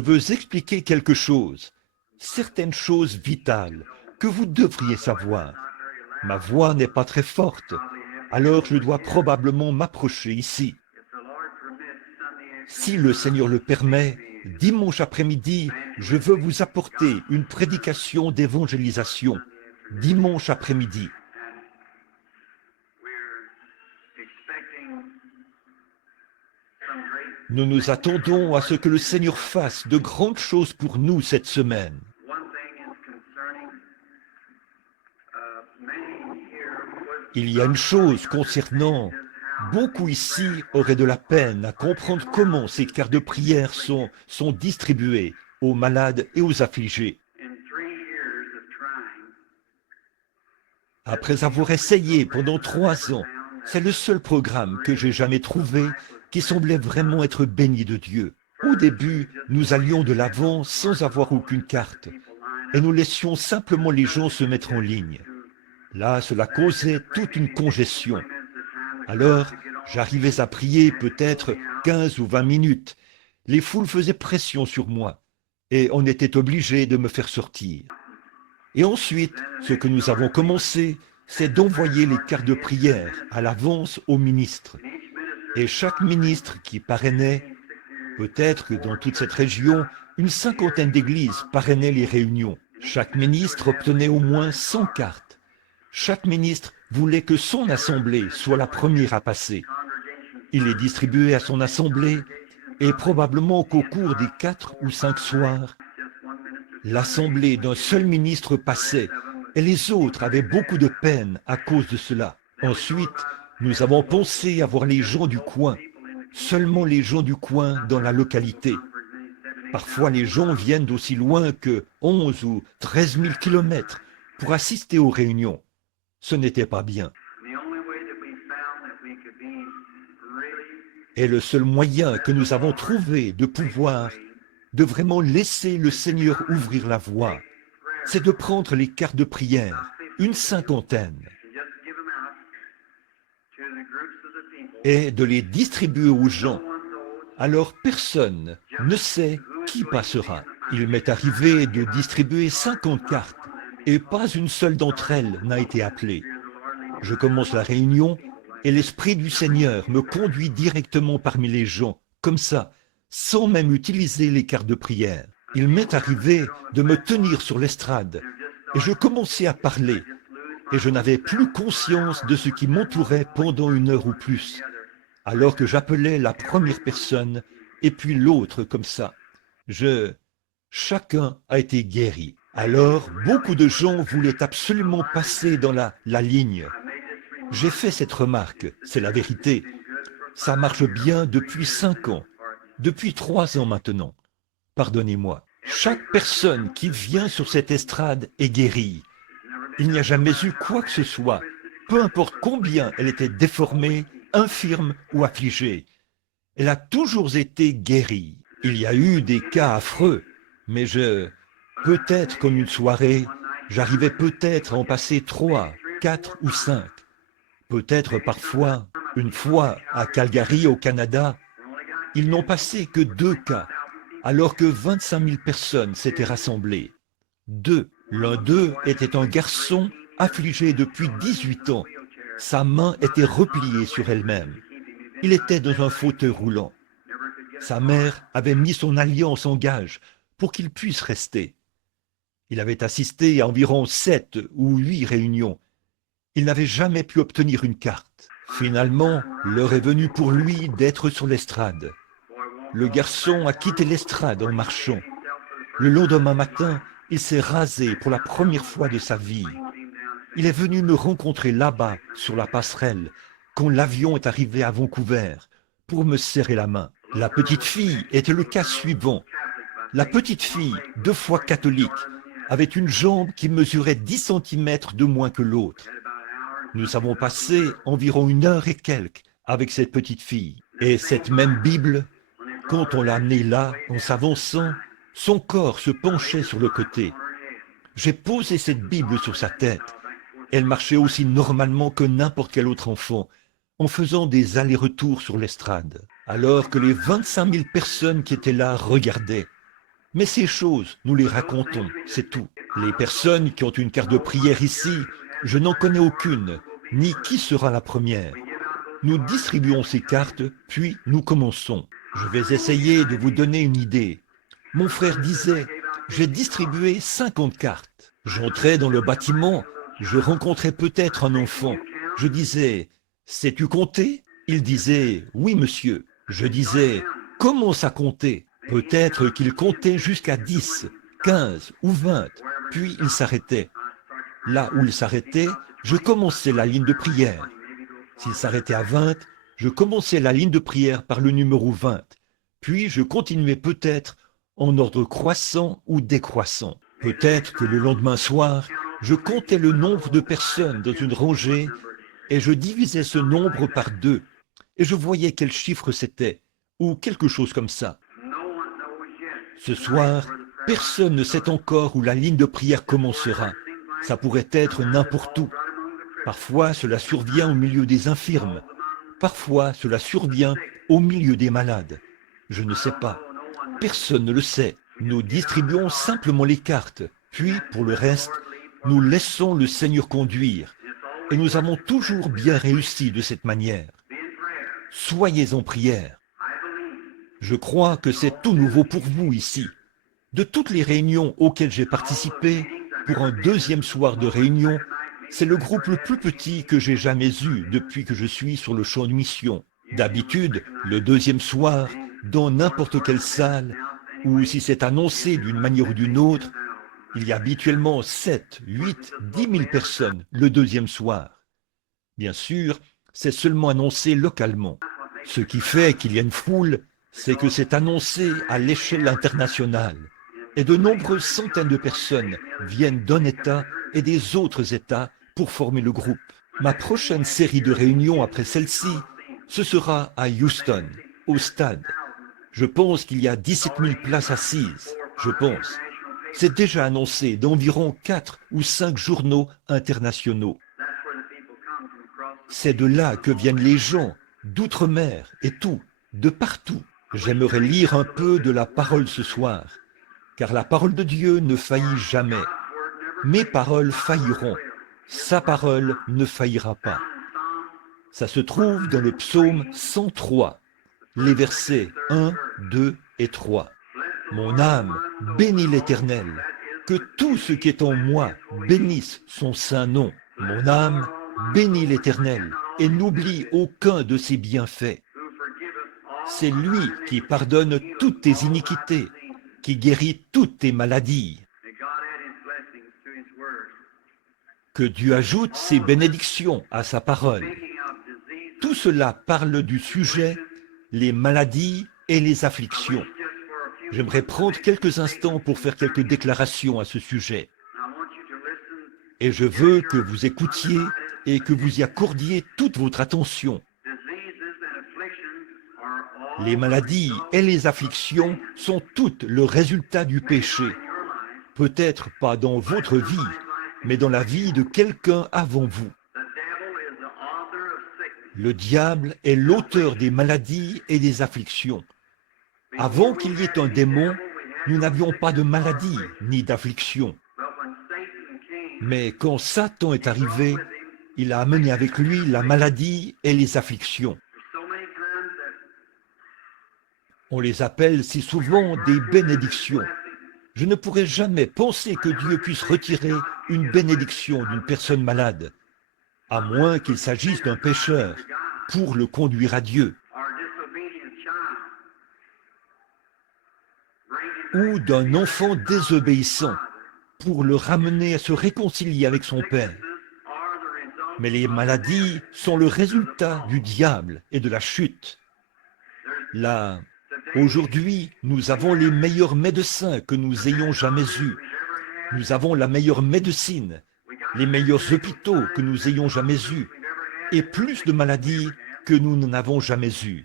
Je veux expliquer quelque chose, certaines choses vitales que vous devriez savoir. Ma voix n'est pas très forte, alors je dois probablement m'approcher ici. Si le Seigneur le permet, dimanche après-midi, je veux vous apporter une prédication d'évangélisation. Dimanche après-midi. Nous nous attendons à ce que le Seigneur fasse de grandes choses pour nous cette semaine. Il y a une chose concernant, beaucoup ici auraient de la peine à comprendre comment ces cartes de prière sont distribuées aux malades et aux affligés. Après avoir essayé pendant 3 ans, c'est le seul programme que j'ai jamais trouvé qui semblait vraiment être béni de Dieu. Au début, nous allions de l'avant sans avoir aucune carte, et nous laissions simplement les gens se mettre en ligne. Là, cela causait toute une congestion. Alors, j'arrivais à prier peut-être 15 ou 20 minutes. Les foules faisaient pression sur moi, et on était obligé de me faire sortir. Et ensuite, ce que nous avons commencé, c'est d'envoyer les cartes de prière à l'avance aux ministres. Et chaque ministre qui parrainait, peut-être que dans toute cette région, une cinquantaine d'églises parrainaient les réunions. Chaque ministre obtenait au moins 100 cartes. Chaque ministre voulait que son assemblée soit la première à passer. Il les distribuait à son assemblée et probablement qu'au cours des 4 ou 5 soirs, l'assemblée d'un seul ministre passait et les autres avaient beaucoup de peine à cause de cela. Ensuite, nous avons pensé avoir les gens du coin, seulement les gens du coin dans la localité. Parfois, les gens viennent d'aussi loin que 11 ou 13 000 kilomètres pour assister aux réunions. Ce n'était pas bien. Et le seul moyen que nous avons trouvé de pouvoir, de vraiment laisser le Seigneur ouvrir la voie, c'est de prendre les cartes de prière, une cinquantaine, et de les distribuer aux gens. Alors personne ne sait qui passera. Il m'est arrivé de distribuer 50 cartes, et pas une seule d'entre elles n'a été appelée. Je commence la réunion, et l'Esprit du Seigneur me conduit directement parmi les gens, comme ça, sans même utiliser les cartes de prière. Il m'est arrivé de me tenir sur l'estrade, et je commençais à parler, et je n'avais plus conscience de ce qui m'entourait pendant 1 heure ou plus, alors que j'appelais la première personne, et puis l'autre comme ça. Chacun a été guéri. Alors, beaucoup de gens voulaient absolument passer dans la ligne. J'ai fait cette remarque, c'est la vérité. Ça marche bien depuis 5 ans, depuis 3 ans maintenant. Pardonnez-moi. Chaque personne qui vient sur cette estrade est guérie. Il n'y a jamais eu quoi que ce soit, peu importe combien elle était déformée, infirme ou affligée. Elle a toujours été guérie. Il y a eu des cas affreux, mais peut-être comme une soirée, j'arrivais peut-être à en passer 3, 4 ou 5. Peut-être parfois, une fois à Calgary au Canada, ils n'ont passé que 2 cas, alors que 25 000 personnes s'étaient rassemblées. 2. L'un d'eux était un garçon affligé depuis 18 ans. Sa main était repliée sur elle-même. Il était dans un fauteuil roulant. Sa mère avait mis son alliance en gage pour qu'il puisse rester. Il avait assisté à environ 7 ou 8 réunions. Il n'avait jamais pu obtenir une carte. Finalement, l'heure est venue pour lui d'être sur l'estrade. Le garçon a quitté l'estrade en marchant. Le lendemain matin, il s'est rasé pour la première fois de sa vie. Il est venu me rencontrer là-bas, sur la passerelle, quand l'avion est arrivé à Vancouver, pour me serrer la main. La petite fille était le cas suivant. La petite fille, 2 fois catholique, avait une jambe qui mesurait 10 centimètres de moins que l'autre. Nous avons passé environ 1 heure et quelques avec cette petite fille. Et cette même Bible, quand on l'a amenée là, en s'avançant, son corps se penchait sur le côté. J'ai posé cette Bible sur sa tête. Elle marchait aussi normalement que n'importe quel autre enfant, en faisant des allers-retours sur l'estrade, alors que les 25 000 personnes qui étaient là regardaient. Mais ces choses, nous les racontons, c'est tout. Les personnes qui ont une carte de prière ici, je n'en connais aucune, ni qui sera la première. Nous distribuons ces cartes, puis nous commençons. Je vais essayer de vous donner une idée. Mon frère disait, j'ai distribué 50 cartes. J'entrais dans le bâtiment, je rencontrais peut-être un enfant. Je disais, sais-tu compter? Il disait, oui monsieur. Je disais, commence à compter. Peut-être qu'il comptait jusqu'à 10, 15 ou 20, puis il s'arrêtait. Là où il s'arrêtait, je commençais la ligne de prière. S'il s'arrêtait à 20, je commençais la ligne de prière par le numéro 20, puis je continuais peut-être en ordre croissant ou décroissant. Peut-être que le lendemain soir, je comptais le nombre de personnes dans une rangée et je divisais ce nombre par 2 et je voyais quel chiffre c'était, ou quelque chose comme ça. Ce soir, personne ne sait encore où la ligne de prière commencera. Ça pourrait être n'importe où. Parfois, cela survient au milieu des infirmes. Parfois, cela survient au milieu des malades. Je ne sais pas. Personne ne le sait. Nous distribuons simplement les cartes. Puis, pour le reste, nous laissons le Seigneur conduire. Et nous avons toujours bien réussi de cette manière. Soyez en prière. Je crois que c'est tout nouveau pour vous ici. De toutes les réunions auxquelles j'ai participé, pour un deuxième soir de réunion, c'est le groupe le plus petit que j'ai jamais eu depuis que je suis sur le champ de mission. D'habitude, le deuxième soir, dans n'importe quelle salle, ou si c'est annoncé d'une manière ou d'une autre, il y a habituellement 7, 8, 10 000 personnes le deuxième soir. Bien sûr, c'est seulement annoncé localement. Ce qui fait qu'il y a une foule, c'est que c'est annoncé à l'échelle internationale. Et de nombreuses centaines de personnes viennent d'un État et des autres États pour former le groupe. Ma prochaine série de réunions après celle-ci, ce sera à Houston, au stade. Je pense qu'il y a 17 000 places assises, je pense. C'est déjà annoncé d'environ 4 ou 5 journaux internationaux. C'est de là que viennent les gens, d'outre-mer et tout, de partout. J'aimerais lire un peu de la parole ce soir, car la parole de Dieu ne faillit jamais. Mes paroles failliront, sa parole ne faillira pas. Ça se trouve dans le psaume 103, les versets 1, 2 et 3. Mon âme bénit l'Éternel, que tout ce qui est en moi bénisse son saint nom. Mon âme bénit l'Éternel et n'oublie aucun de ses bienfaits. C'est lui qui pardonne toutes tes iniquités, qui guérit toutes tes maladies. Que Dieu ajoute ses bénédictions à sa parole. Tout cela parle du sujet, les maladies et les afflictions. J'aimerais prendre quelques instants pour faire quelques déclarations à ce sujet. Et je veux que vous écoutiez et que vous y accordiez toute votre attention. Les maladies et les afflictions sont toutes le résultat du péché. Peut-être pas dans votre vie, mais dans la vie de quelqu'un avant vous. Le diable est l'auteur des maladies et des afflictions. Avant qu'il y ait un démon, nous n'avions pas de maladie ni d'affliction. Mais quand Satan est arrivé, il a amené avec lui la maladie et les afflictions. On les appelle si souvent des bénédictions. Je ne pourrais jamais penser que Dieu puisse retirer une bénédiction d'une personne malade, à moins qu'il s'agisse d'un pécheur, pour le conduire à Dieu, ou d'un enfant désobéissant, pour le ramener à se réconcilier avec son Père. Mais les maladies sont le résultat du diable et de la chute. Là, aujourd'hui, nous avons les meilleurs médecins que nous ayons jamais eus. Nous avons la meilleure médecine, les meilleurs hôpitaux que nous ayons jamais eus, et plus de maladies que nous n'en avons jamais eues.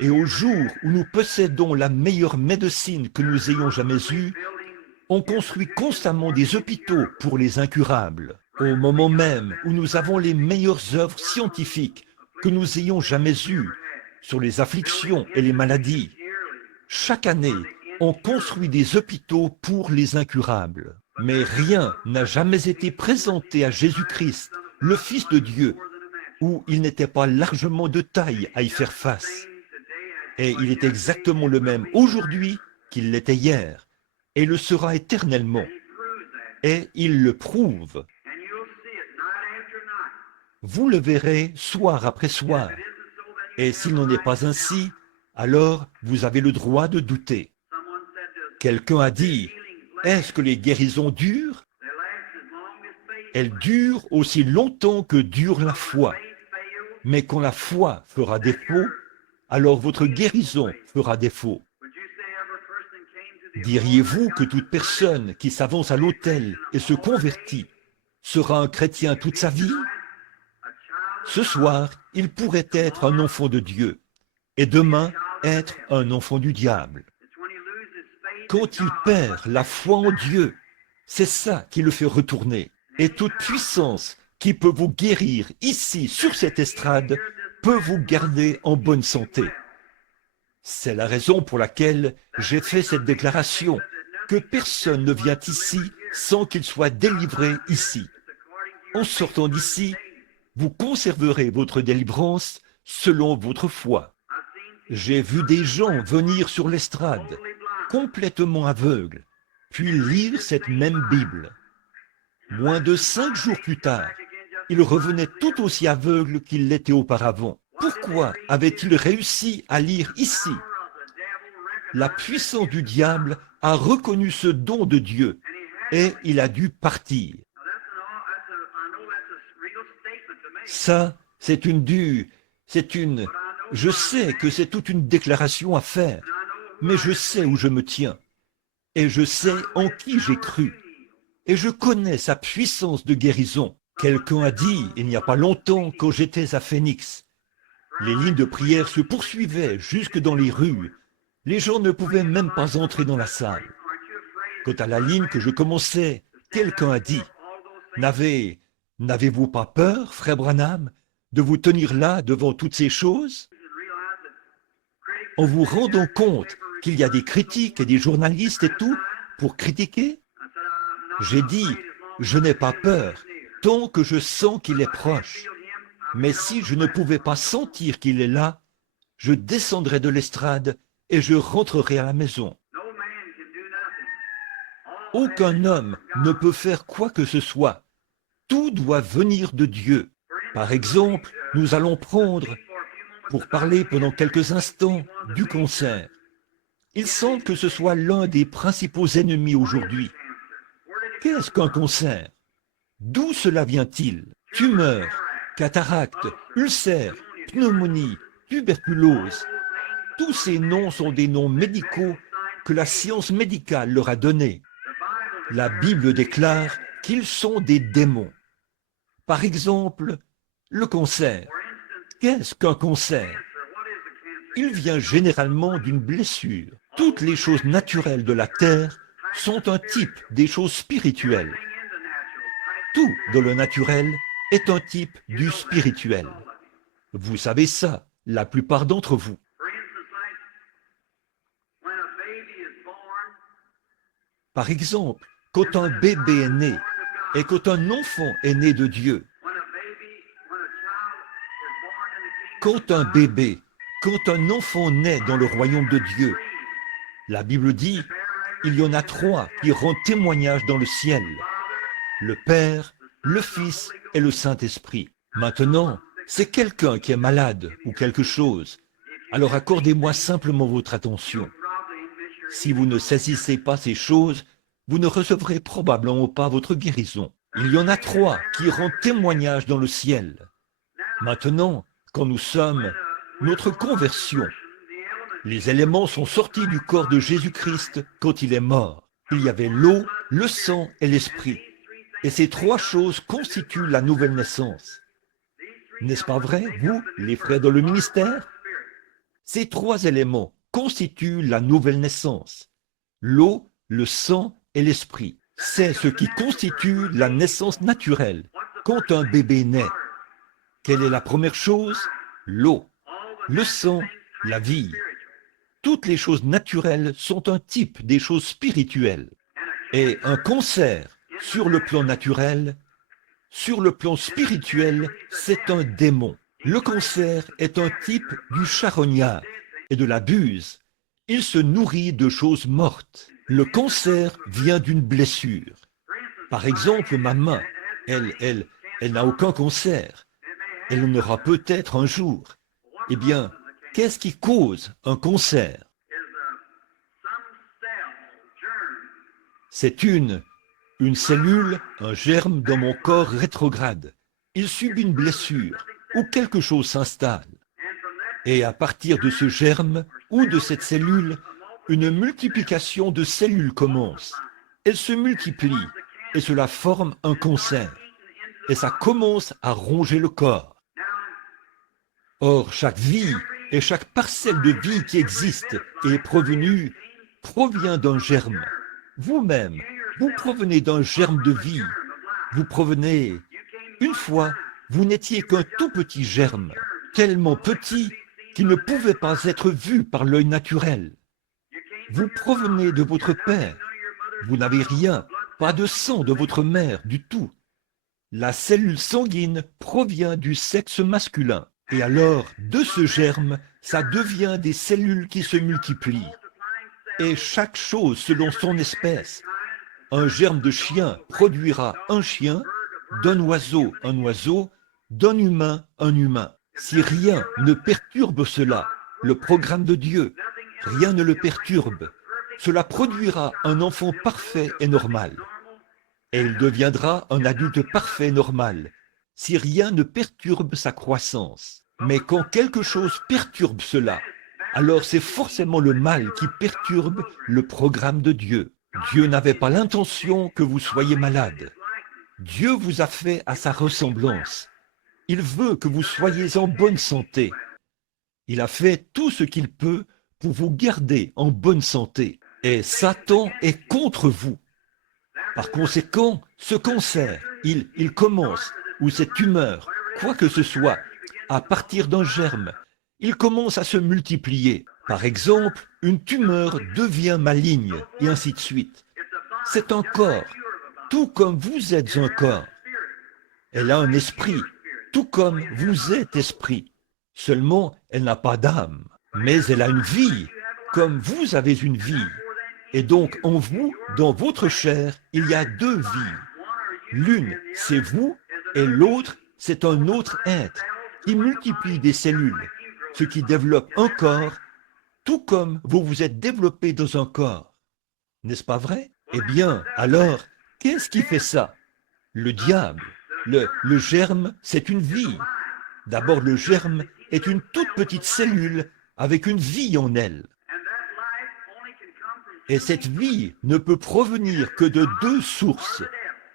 Et au jour où nous possédons la meilleure médecine que nous ayons jamais eue, on construit constamment des hôpitaux pour les incurables. Au moment même où nous avons les meilleures œuvres scientifiques que nous ayons jamais eues sur les afflictions et les maladies, Chaque année, on construit des hôpitaux pour les incurables. Mais rien n'a jamais été présenté à Jésus-Christ, le Fils de Dieu, où il n'était pas largement de taille à y faire face. Et il est exactement le même aujourd'hui qu'il l'était hier, et le sera éternellement. Et il le prouve. Vous le verrez soir après soir. Et s'il n'en est pas ainsi, alors vous avez le droit de douter. Quelqu'un a dit, est-ce que les guérisons durent? Elles durent aussi longtemps que dure la foi. Mais quand la foi fera défaut, alors votre guérison fera défaut. Diriez-vous que toute personne qui s'avance à l'autel et se convertit sera un chrétien toute sa vie? Ce soir, il pourrait être un enfant de Dieu, et demain, être un enfant du diable. Quand il perd la foi en Dieu, c'est ça qui le fait retourner. Et toute puissance qui peut vous guérir ici, sur cette estrade, peut vous garder en bonne santé. C'est la raison pour laquelle j'ai fait cette déclaration, que personne ne vient ici sans qu'il soit délivré ici. En sortant d'ici, vous conserverez votre délivrance selon votre foi. J'ai vu des gens venir sur l'estrade, complètement aveugles, puis lire cette même Bible. Moins de 5 jours plus tard, ils revenaient tout aussi aveugles qu'ils l'étaient auparavant. Pourquoi avaient-ils réussi à lire ici? La puissance du diable a reconnu ce don de Dieu et il a dû partir. Ça, je sais que c'est toute une déclaration à faire, mais je sais où je me tiens, et je sais en qui j'ai cru, et je connais sa puissance de guérison. Quelqu'un a dit, il n'y a pas longtemps, quand j'étais à Phoenix, les lignes de prière se poursuivaient jusque dans les rues. Les gens ne pouvaient même pas entrer dans la salle. Quant à la ligne que je commençais, quelqu'un a dit, n'avez-vous pas peur, frère Branham, de vous tenir là devant toutes ces choses? En vous rendant compte qu'il y a des critiques et des journalistes et tout pour critiquer? J'ai dit, je n'ai pas peur, tant que je sens qu'il est proche. Mais si je ne pouvais pas sentir qu'il est là, je descendrais de l'estrade et je rentrerai à la maison. Aucun homme ne peut faire quoi que ce soit. Tout doit venir de Dieu. Par exemple, nous allons prendre, pour parler pendant quelques instants, du cancer. Il semble que ce soit l'un des principaux ennemis aujourd'hui. Qu'est-ce qu'un cancer? D'où cela vient-il? Tumeur, cataracte, ulcère, pneumonie, tuberculose. Tous ces noms sont des noms médicaux que la science médicale leur a donnés. La Bible déclare qu'ils sont des démons. Par exemple, le cancer. Qu'est-ce qu'un cancer? Il vient généralement d'une blessure. Toutes les choses naturelles de la terre sont un type des choses spirituelles. Tout dans le naturel est un type du spirituel. Vous savez ça, la plupart d'entre vous. Par exemple, quand un bébé est né et quand un enfant est né de Dieu, quand un enfant naît dans le royaume de Dieu, la Bible dit, il y en a 3 qui rendent témoignage dans le ciel, le Père, le Fils et le Saint-Esprit. Maintenant, c'est quelqu'un qui est malade ou quelque chose, alors accordez-moi simplement votre attention. Si vous ne saisissez pas ces choses, vous ne recevrez probablement pas votre guérison. Il y en a 3 qui rendent témoignage dans le ciel. Maintenant, quand nous sommes, notre conversion, les éléments sont sortis du corps de Jésus-Christ quand il est mort. Il y avait l'eau, le sang et l'esprit. Et ces 3 choses constituent la nouvelle naissance. N'est-ce pas vrai, vous, les frères dans le ministère? Ces 3 éléments constituent la nouvelle naissance. L'eau, le sang et l'esprit. C'est ce qui constitue la naissance naturelle. Quand un bébé naît, quelle est la première chose? L'eau, le sang, la vie. Toutes les choses naturelles sont un type des choses spirituelles. Et un cancer, sur le plan naturel, sur le plan spirituel, c'est un démon. Le cancer est un type du charognard et de la buse. Il se nourrit de choses mortes. Le cancer vient d'une blessure. Par exemple, ma main, elle n'a aucun cancer. Elle en aura peut-être un jour. Eh bien, qu'est-ce qui cause un cancer? C'est une cellule, un germe dans mon corps rétrograde. Il subit une blessure ou quelque chose s'installe. Et à partir de ce germe ou de cette cellule, une multiplication de cellules commence. Elles se multiplient et cela forme un cancer. Et ça commence à ronger le corps. Or, chaque vie et chaque parcelle de vie qui existe et est provenue provient d'un germe. Vous-même, vous provenez d'un germe de vie. Vous provenez... Une fois, vous n'étiez qu'un tout petit germe, tellement petit qu'il ne pouvait pas être vu par l'œil naturel. Vous provenez de votre père. Vous n'avez rien, pas de sang de votre mère du tout. La cellule sanguine provient du sexe masculin. Et alors, de ce germe, ça devient des cellules qui se multiplient. Et chaque chose selon son espèce. Un germe de chien produira un chien, d'un oiseau un oiseau, d'un humain un humain. Si rien ne perturbe cela, le programme de Dieu, rien ne le perturbe, cela produira un enfant parfait et normal. Et il deviendra un adulte parfait et normal, si rien ne perturbe sa croissance. Mais quand quelque chose perturbe cela, alors c'est forcément le mal qui perturbe le programme de Dieu. Dieu n'avait pas l'intention que vous soyez malade. Dieu vous a fait à sa ressemblance. Il veut que vous soyez en bonne santé. Il a fait tout ce qu'il peut pour vous garder en bonne santé. Et Satan est contre vous. Par conséquent, ce cancer, il commence, ou cette tumeur, quoi que ce soit, à partir d'un germe, il commence à se multiplier. Par exemple, une tumeur devient maligne, et ainsi de suite. C'est un corps, tout comme vous êtes un corps. Elle a un esprit, tout comme vous êtes esprit. Seulement, elle n'a pas d'âme. Mais elle a une vie, comme vous avez une vie. Et donc, en vous, dans votre chair, il y a deux vies. L'une, c'est vous, et l'autre, c'est un autre être qui multiplie des cellules, ce qui développe un corps, tout comme vous vous êtes développé dans un corps. N'est-ce pas vrai? Eh bien, alors, qu'est-ce qui fait ça? Le diable. Le germe, c'est une vie. D'abord, le germe est une toute petite cellule avec une vie en elle. Et cette vie ne peut provenir que de deux sources,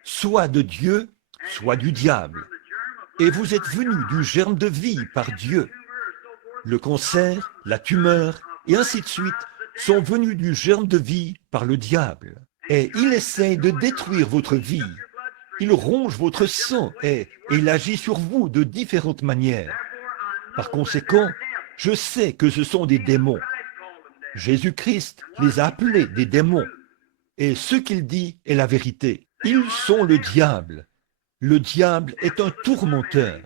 soit de Dieu, soit du diable. Et vous êtes venus du germe de vie par Dieu. Le cancer, la tumeur, et ainsi de suite, sont venus du germe de vie par le diable. Et il essaie de détruire votre vie. Il ronge votre sang et il agit sur vous de différentes manières. Par conséquent, je sais que ce sont des démons. Jésus-Christ les a appelés des démons. Et ce qu'il dit est la vérité. Ils sont le diable. Le diable est un tourmenteur.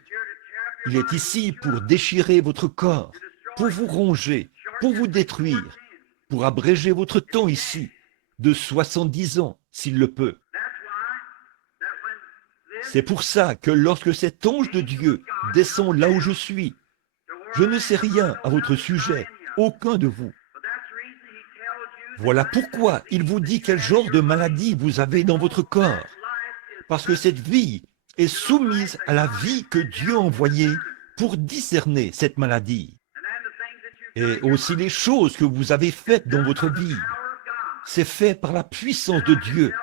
Il est ici pour déchirer votre corps, pour vous ronger, pour vous détruire, pour abréger votre temps ici, de 70 ans, s'il le peut. C'est pour ça que lorsque cet ange de Dieu descend là où je suis, je ne sais rien à votre sujet, aucun de vous. Voilà pourquoi il vous dit quel genre de maladie vous avez dans votre corps. Parce que cette vie est soumise à la vie que Dieu a envoyée pour discerner cette maladie. Et aussi les choses que vous avez faites dans votre vie. C'est fait par la puissance de Dieu.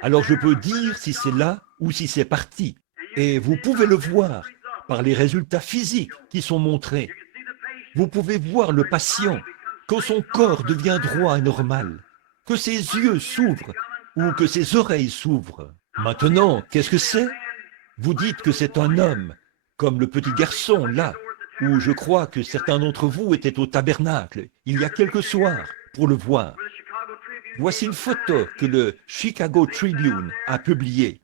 Alors je peux dire si c'est là ou si c'est parti. Et vous pouvez le voir par les résultats physiques qui sont montrés. Vous pouvez voir le patient quand son corps devient droit et normal, que ses yeux s'ouvrent ou que ses oreilles s'ouvrent. Maintenant, qu'est-ce que c'est? Vous dites que c'est un homme, comme le petit garçon là, où je crois que certains d'entre vous étaient au tabernacle il y a quelques soirs pour le voir. Voici une photo que le Chicago Tribune a publiée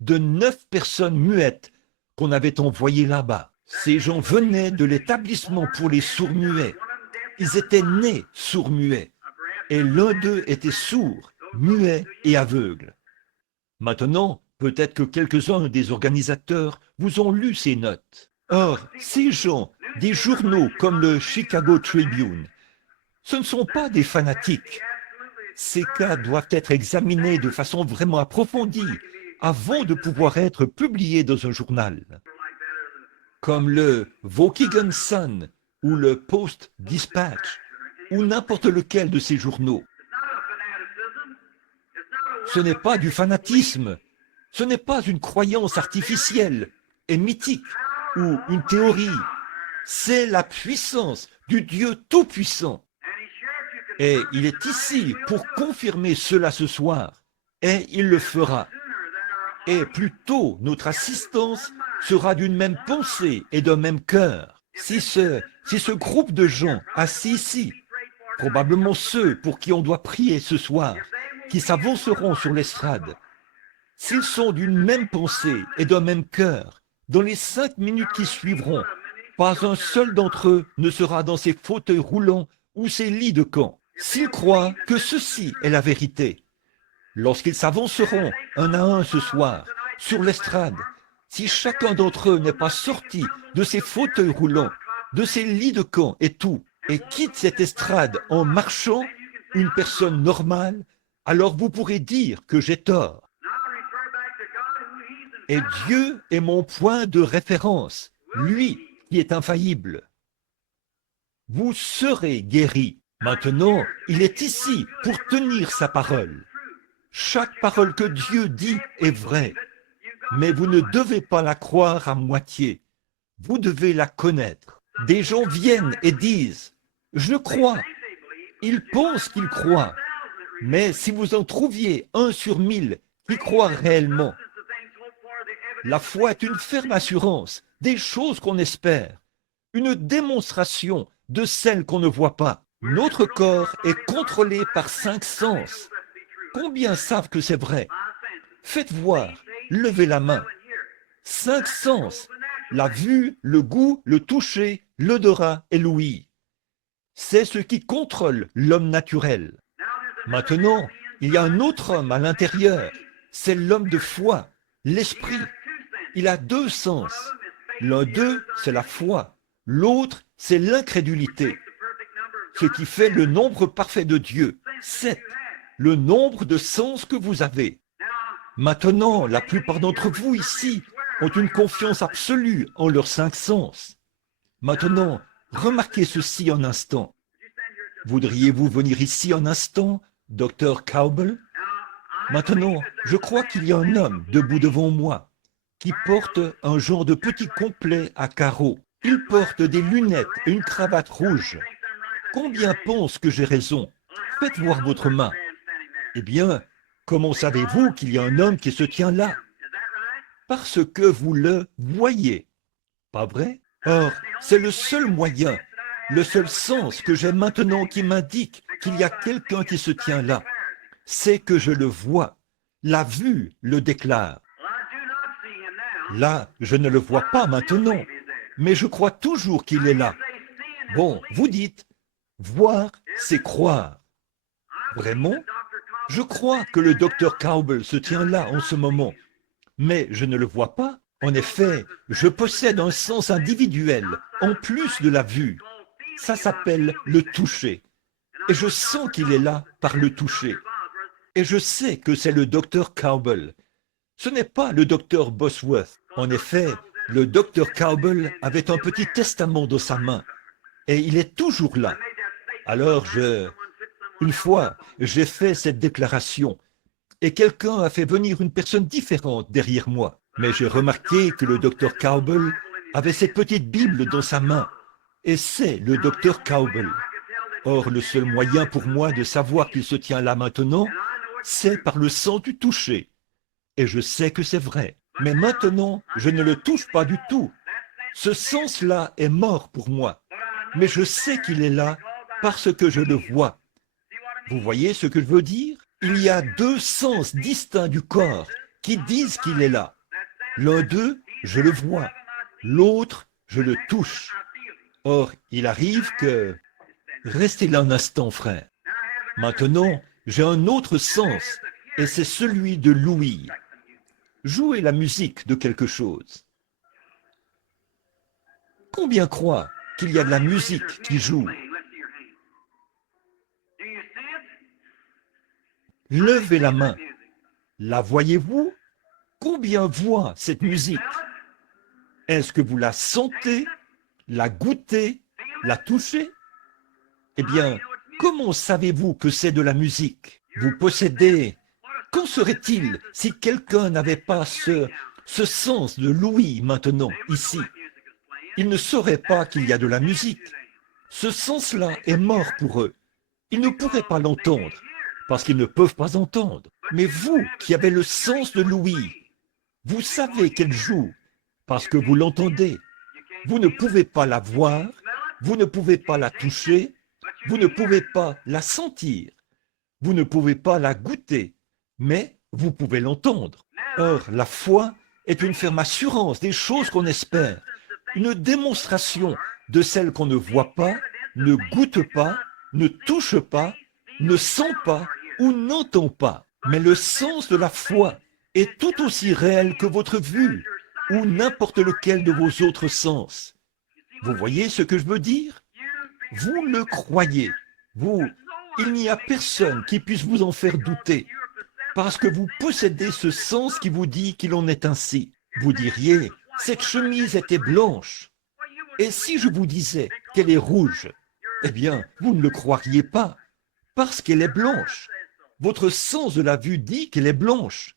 de 9 personnes muettes qu'on avait envoyées là-bas. Ces gens venaient de l'établissement pour les sourds-muets. Ils étaient nés sourds-muets. Et l'un d'eux était sourd, muet et aveugle. Maintenant, peut-être que quelques-uns des organisateurs vous ont lu ces notes. Or, ces gens, des journaux comme le Chicago Tribune, ce ne sont pas des fanatiques. Ces cas doivent être examinés de façon vraiment approfondie avant de pouvoir être publiés dans un journal. Comme le Waukegan Sun ou le Post-Dispatch ou n'importe lequel de ces journaux. Ce n'est pas du fanatisme, ce n'est pas une croyance artificielle et mythique ou une théorie. C'est la puissance du Dieu Tout-Puissant. Et il est ici pour confirmer cela ce soir, et il le fera. Et plus tôt, notre assistance sera d'une même pensée et d'un même cœur. Si ce groupe de gens assis ici, probablement ceux pour qui on doit prier ce soir, qui s'avanceront sur l'estrade, s'ils sont d'une même pensée et d'un même cœur, dans les 5 minutes qui suivront, pas un seul d'entre eux ne sera dans ces fauteuils roulants ou ces lits de camp. S'ils croient que ceci est la vérité, lorsqu'ils s'avanceront un à un ce soir, sur l'estrade, si chacun d'entre eux n'est pas sorti de ces fauteuils roulants, de ces lits de camp et tout, et quitte cette estrade en marchant, une personne normale, alors vous pourrez dire que j'ai tort. Et Dieu est mon point de référence, lui qui est infaillible. Vous serez guéris. Maintenant, il est ici pour tenir sa parole. Chaque parole que Dieu dit est vraie, mais vous ne devez pas la croire à moitié. Vous devez la connaître. Des gens viennent et disent « Je crois ». Ils pensent qu'ils croient. Mais si vous en trouviez 1 sur 1000 qui croient réellement, la foi est une ferme assurance des choses qu'on espère, une démonstration de celles qu'on ne voit pas. Notre corps est contrôlé par 5 sens. Combien savent que c'est vrai? Faites voir, levez la main. 5 sens, la vue, le goût, le toucher, l'odorat et l'ouïe. C'est ce qui contrôle l'homme naturel. Maintenant, il y a un autre homme à l'intérieur, c'est l'homme de foi, l'esprit. Il a 2 sens. L'un d'eux, c'est la foi. L'autre, c'est l'incrédulité. Ce qui fait le nombre parfait de Dieu, 7, le nombre de sens que vous avez. Maintenant, la plupart d'entre vous ici ont une confiance absolue en leurs 5 sens. Maintenant, remarquez ceci un instant. Voudriez-vous venir ici un instant, Dr. Cowbell? Maintenant, je crois qu'il y a un homme debout devant moi qui porte un genre de petit complet à carreaux. Il porte des lunettes et une cravate rouge. Combien pensent que j'ai raison? Faites voir votre main. Eh bien, comment savez-vous qu'il y a un homme qui se tient là? Parce que vous le voyez. Pas vrai? Or, c'est le seul moyen, le seul sens que j'ai maintenant qui m'indique qu'il y a quelqu'un qui se tient là. C'est que je le vois. La vue le déclare. Là, je ne le vois pas maintenant, mais je crois toujours qu'il est là. Bon, vous dites, voir, c'est croire. Vraiment? Je crois que le docteur Cowbell se tient là en ce moment, mais je ne le vois pas. En effet, je possède un sens individuel, en plus de la vue. Ça s'appelle le toucher. Et je sens qu'il est là par le toucher. Et je sais que c'est le docteur Cowbell. Ce n'est pas le docteur Bosworth. En effet, le docteur Cowbell avait un petit testament dans sa main. Et il est toujours là. Alors une fois, j'ai fait cette déclaration. Et quelqu'un a fait venir une personne différente derrière moi. Mais j'ai remarqué que le docteur Cowbell avait cette petite Bible dans sa main. Et c'est le docteur Cowbell. Or, le seul moyen pour moi de savoir qu'il se tient là maintenant, c'est par le sens du toucher. Et je sais que c'est vrai. Mais maintenant, je ne le touche pas du tout. Ce sens-là est mort pour moi, mais je sais qu'il est là parce que je le vois. Vous voyez ce que je veux dire? Il y a deux sens distincts du corps qui disent qu'il est là. L'un d'eux, je le vois. L'autre, je le touche. Or, il arrive que... Restez là un instant, frère. Maintenant, j'ai un autre sens, et c'est celui de l'ouïe. Jouez la musique de quelque chose. Combien croient qu'il y a de la musique qui joue? Levez la main. La voyez-vous? Combien voient cette musique? Est-ce que vous la sentez, la goûtez, la touchez? Eh bien, comment savez-vous que c'est de la musique? Vous possédez... Qu'en serait-il si quelqu'un n'avait pas ce sens de l'ouïe maintenant, ici? Ils ne sauraient pas qu'il y a de la musique. Ce sens-là est mort pour eux. Ils ne pourraient pas l'entendre, parce qu'ils ne peuvent pas entendre. Mais vous, qui avez le sens de l'ouïe, vous savez qu'elle joue, parce que vous l'entendez. Vous ne pouvez pas la voir, vous ne pouvez pas la toucher, vous ne pouvez pas la sentir, vous ne pouvez pas la goûter, mais vous pouvez l'entendre. Or, la foi est une ferme assurance des choses qu'on espère, une démonstration de celles qu'on ne voit pas, ne goûte pas, ne touche pas, ne sent pas ou n'entend pas. Mais le sens de la foi est tout aussi réel que votre vue ou n'importe lequel de vos autres sens. Vous voyez ce que je veux dire? Vous le croyez. Il n'y a personne qui puisse vous en faire douter, parce que vous possédez ce sens qui vous dit qu'il en est ainsi. Vous diriez, cette chemise était blanche. Et si je vous disais qu'elle est rouge, eh bien, vous ne le croiriez pas, parce qu'elle est blanche. Votre sens de la vue dit qu'elle est blanche.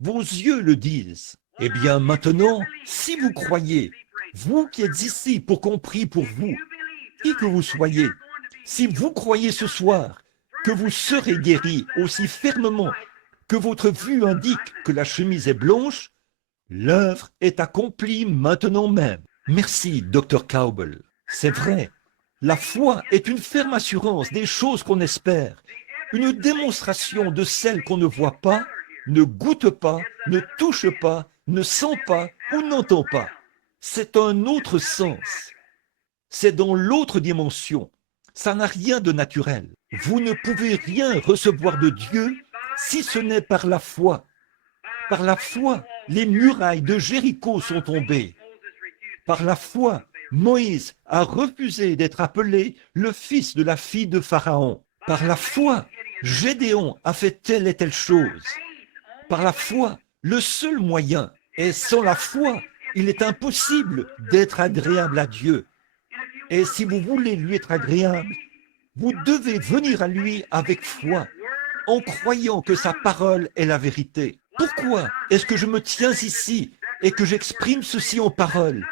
Vos yeux le disent. Eh bien, maintenant, si vous croyez, vous qui êtes ici pour qu'on prie pour vous, qui que vous soyez, si vous croyez ce soir que vous serez guéri aussi fermement que votre vue indique que la chemise est blanche, l'œuvre est accomplie maintenant même. Merci, Dr. Cowbell. C'est vrai, la foi est une ferme assurance des choses qu'on espère, une démonstration de celles qu'on ne voit pas, ne goûte pas, ne touche pas, ne sent pas ou n'entend pas. C'est un autre sens. C'est dans l'autre dimension. Ça n'a rien de naturel. Vous ne pouvez rien recevoir de Dieu si ce n'est par la foi. Par la foi, les murailles de Jéricho sont tombées. Par la foi, Moïse a refusé d'être appelé le fils de la fille de Pharaon. Par la foi, Gédéon a fait telle et telle chose. Par la foi, le seul moyen, et sans la foi, il est impossible d'être agréable à Dieu. Et si vous voulez lui être agréable, vous devez venir à lui avec foi, en croyant que sa parole est la vérité. Pourquoi est-ce que je me tiens ici et que j'exprime ceci en parole?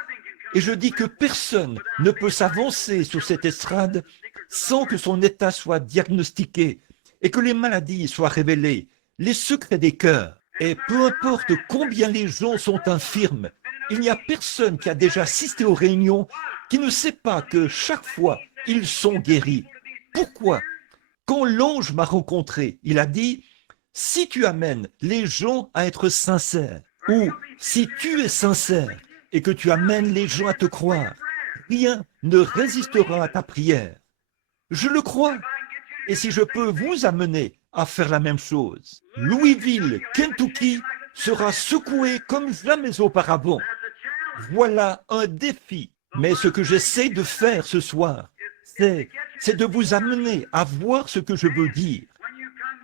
Et je dis que personne ne peut s'avancer sur cette estrade sans que son état soit diagnostiqué et que les maladies soient révélées, les secrets des cœurs. Et peu importe combien les gens sont infirmes, il n'y a personne qui a déjà assisté aux réunions qui ne sait pas que chaque fois, ils sont guéris. Pourquoi? Quand l'ange m'a rencontré, il a dit, si tu amènes les gens à être sincères, ou si tu es sincère et que tu amènes les gens à te croire, rien ne résistera à ta prière. Je le crois. Et si je peux vous amener à faire la même chose, Louisville, Kentucky sera secoué comme jamais auparavant. Voilà un défi. Mais ce que j'essaie de faire ce soir, c'est de vous amener à voir ce que je veux dire.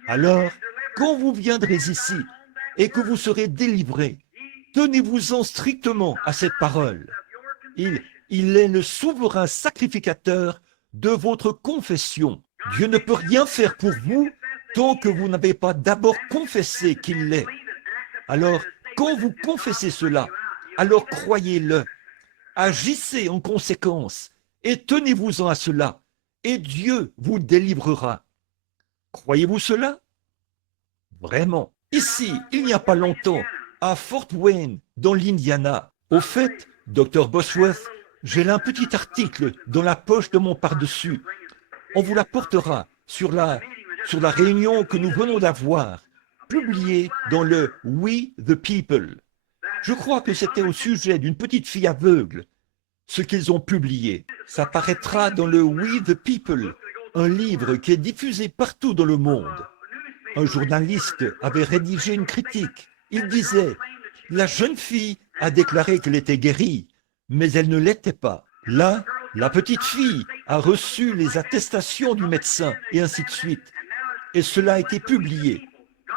Alors, quand vous viendrez ici et que vous serez délivrés, tenez-vous-en strictement à cette parole. Il est le souverain sacrificateur de votre confession. Dieu ne peut rien faire pour vous tant que vous n'avez pas d'abord confessé qu'il l'est. Alors, quand vous confessez cela, alors croyez-le. Agissez en conséquence et tenez-vous-en à cela, et Dieu vous délivrera. Croyez-vous cela? Vraiment. Ici, il n'y a pas longtemps, à Fort Wayne, dans l'Indiana. Au fait, Docteur Bosworth, j'ai là un petit article dans la poche de mon pardessus. On vous l'apportera sur la réunion que nous venons d'avoir, publiée dans le We the People. Je crois que c'était au sujet d'une petite fille aveugle, ce qu'ils ont publié. Ça paraîtra dans le We the People, un livre qui est diffusé partout dans le monde. Un journaliste avait rédigé une critique. Il disait « La jeune fille a déclaré qu'elle était guérie, mais elle ne l'était pas. Là, la petite fille a reçu les attestations du médecin, et ainsi de suite. Et cela a été publié.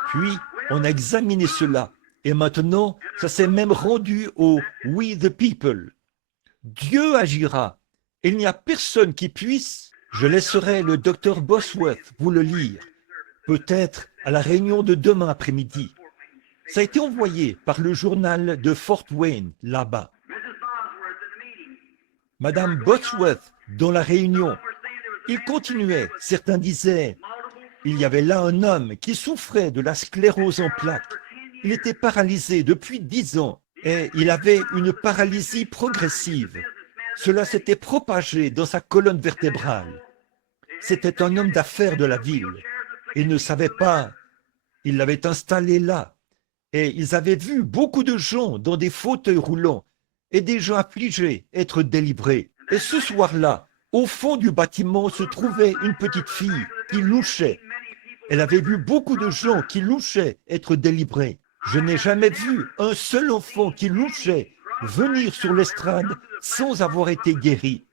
Puis, on a examiné cela, et maintenant, ça s'est même rendu au We the People. Dieu agira. Il n'y a personne qui puisse. Je laisserai le docteur Bosworth vous le lire, peut-être à la réunion de demain après-midi. Ça a été envoyé par le journal de Fort Wayne, là-bas. Madame Bosworth, dans la réunion, il continuait. Certains disaient, il y avait là un homme qui souffrait de la sclérose en plaques. Il était paralysé depuis 10 ans et il avait une paralysie progressive. Cela s'était propagé dans sa colonne vertébrale. C'était un homme d'affaires de la ville. Il ne savait pas. Il l'avait installé là. Et ils avaient vu beaucoup de gens dans des fauteuils roulants et des gens affligés être délivrés. Et ce soir-là, au fond du bâtiment se trouvait une petite fille qui louchait. Elle avait vu beaucoup de gens qui louchaient être délivrés. Je n'ai jamais vu un seul enfant qui louchait venir sur l'estrade sans avoir été guéri.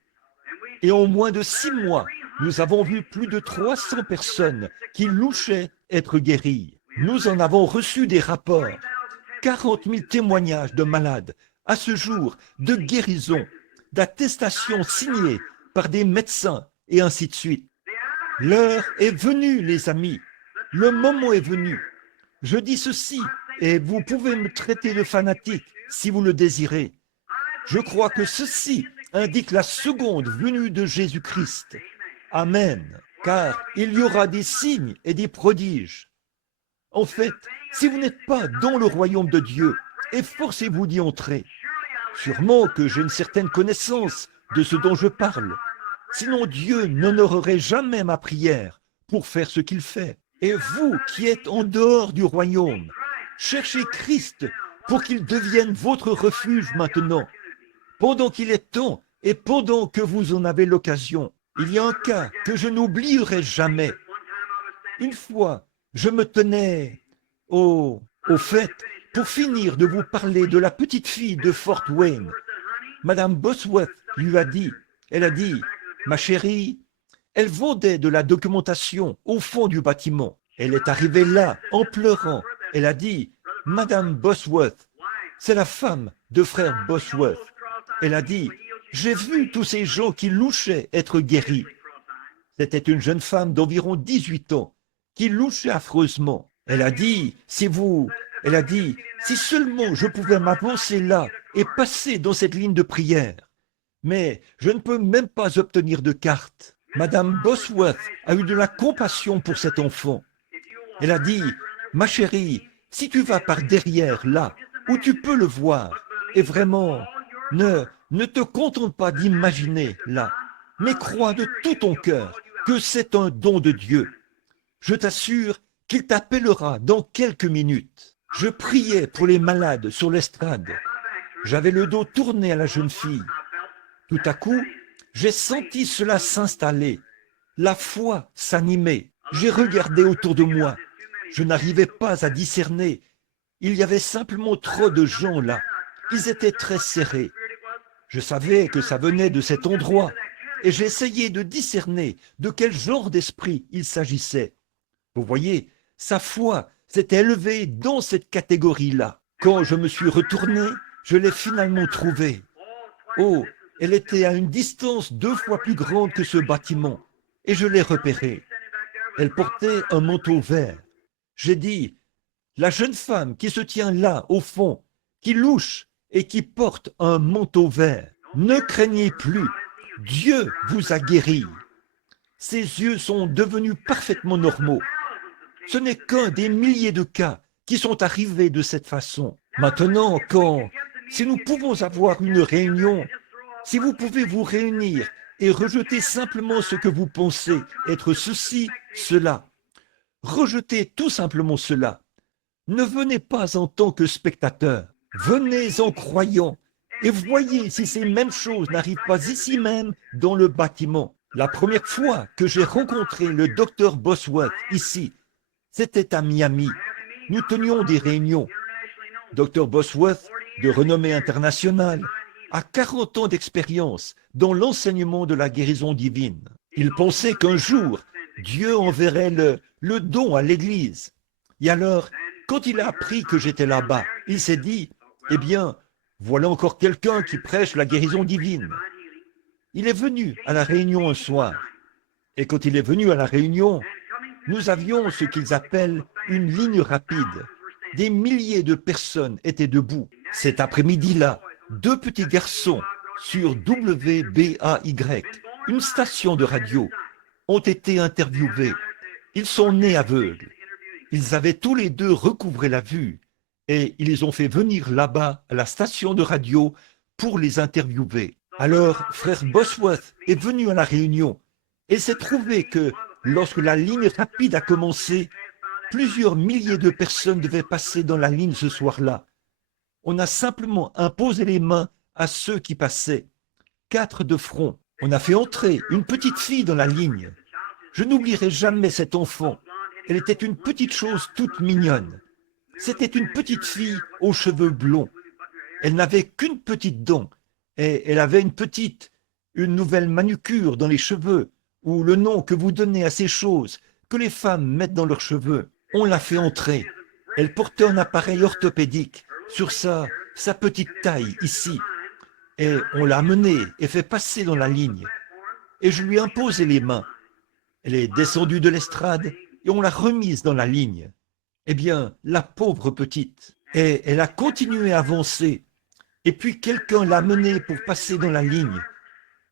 Et en moins de 6 mois, nous avons vu plus de 300 personnes qui louchaient être guéries. Nous en avons reçu des rapports, 40 000 témoignages de malades, à ce jour, de guérisons, d'attestations signées par des médecins, et ainsi de suite. L'heure est venue, les amis. Le moment est venu. Je dis ceci, et vous pouvez me traiter de fanatique si vous le désirez. Je crois que ceci indique la seconde venue de Jésus-Christ. Amen. Car il y aura des signes et des prodiges. En fait, si vous n'êtes pas dans le royaume de Dieu, efforcez-vous d'y entrer. Sûrement que j'ai une certaine connaissance de ce dont je parle. Sinon Dieu n'honorerait jamais ma prière pour faire ce qu'il fait. Et vous qui êtes en dehors du royaume, cherchez Christ pour qu'il devienne votre refuge maintenant, pendant qu'il est temps et pendant que vous en avez l'occasion. Il y a un cas que je n'oublierai jamais. Une fois, je me tenais au fait, pour finir de vous parler de la petite fille de Fort Wayne. Madame Bosworth lui a dit, elle a dit, ma chérie, elle vendait de la documentation au fond du bâtiment. Elle est arrivée là en pleurant. Elle a dit, Madame Bosworth, c'est la femme de frère Bosworth. Elle a dit, j'ai vu tous ces gens qui louchaient être guéris. C'était une jeune femme d'environ 18 ans qui louchait affreusement. Elle a dit, si seulement je pouvais m'avancer là et passer dans cette ligne de prière. Mais je ne peux même pas obtenir de carte. Madame Bosworth a eu de la compassion pour cet enfant. Elle a dit, ma chérie, si tu vas par derrière là, où tu peux le voir, et vraiment, ne te contente pas d'imaginer là, mais crois de tout ton cœur que c'est un don de Dieu. Je t'assure qu'il t'appellera dans quelques minutes. Je priais pour les malades sur l'estrade. J'avais le dos tourné à la jeune fille. Tout à coup, j'ai senti cela s'installer. La foi s'animait. J'ai regardé autour de moi. Je n'arrivais pas à discerner. Il y avait simplement trop de gens là. Ils étaient très serrés. Je savais que ça venait de cet endroit et j'essayais de discerner de quel genre d'esprit il s'agissait. Vous voyez, sa foi s'était élevée dans cette catégorie-là. Quand je me suis retourné, je l'ai finalement trouvée. Oh, elle était à une distance 2 fois plus grande que ce bâtiment et je l'ai repérée. Elle portait un manteau vert. J'ai dit, la jeune femme qui se tient là, au fond, qui louche et qui porte un manteau vert, ne craignez plus, Dieu vous a guéri. Ses yeux sont devenus parfaitement normaux. Ce n'est qu'un des milliers de cas qui sont arrivés de cette façon. Maintenant, quand Si nous pouvons avoir une réunion, si vous pouvez vous réunir et rejeter simplement ce que vous pensez être ceci, cela, rejetez tout simplement cela. Ne venez pas en tant que spectateur, venez en croyant et voyez si ces mêmes choses n'arrivent pas ici même dans le bâtiment. La première fois que j'ai rencontré le docteur Bosworth ici, c'était à Miami. Nous tenions des réunions. Dr Bosworth, de renommée internationale, a 40 ans d'expérience dans l'enseignement de la guérison divine. Il pensait qu'un jour, Dieu enverrait le don à l'Église. Et alors, quand il a appris que j'étais là-bas, il s'est dit, eh bien, voilà encore quelqu'un qui prêche la guérison divine. Il est venu à la réunion un soir. Et quand il est venu à la réunion, nous avions ce qu'ils appellent une ligne rapide. Des milliers de personnes étaient debout. Cet après-midi-là, 2 petits garçons sur WBAY, une station de radio, ont été interviewés. Ils sont nés aveugles. Ils avaient tous les 2 recouvré la vue et ils les ont fait venir là-bas à la station de radio pour les interviewer. Alors, frère Bosworth est venu à la réunion et s'est trouvé que lorsque la ligne rapide a commencé, plusieurs milliers de personnes devaient passer dans la ligne ce soir-là. On a simplement imposé les mains à ceux qui passaient. 4 de front. On a fait entrer une petite fille dans la ligne. Je n'oublierai jamais cet enfant. Elle était une petite chose toute mignonne. C'était une petite fille aux cheveux blonds. Elle n'avait qu'une petite dent et elle avait une nouvelle manucure dans les cheveux, ou le nom que vous donnez à ces choses que les femmes mettent dans leurs cheveux. On l'a fait entrer. Elle portait un appareil orthopédique sur sa petite taille ici. Et on l'a amenée et fait passer dans la ligne. Et je lui ai imposé les mains. Elle est descendue de l'estrade et on l'a remise dans la ligne. Eh bien, la pauvre petite. Et elle a continué à avancer. Et puis quelqu'un l'a menée pour passer dans la ligne.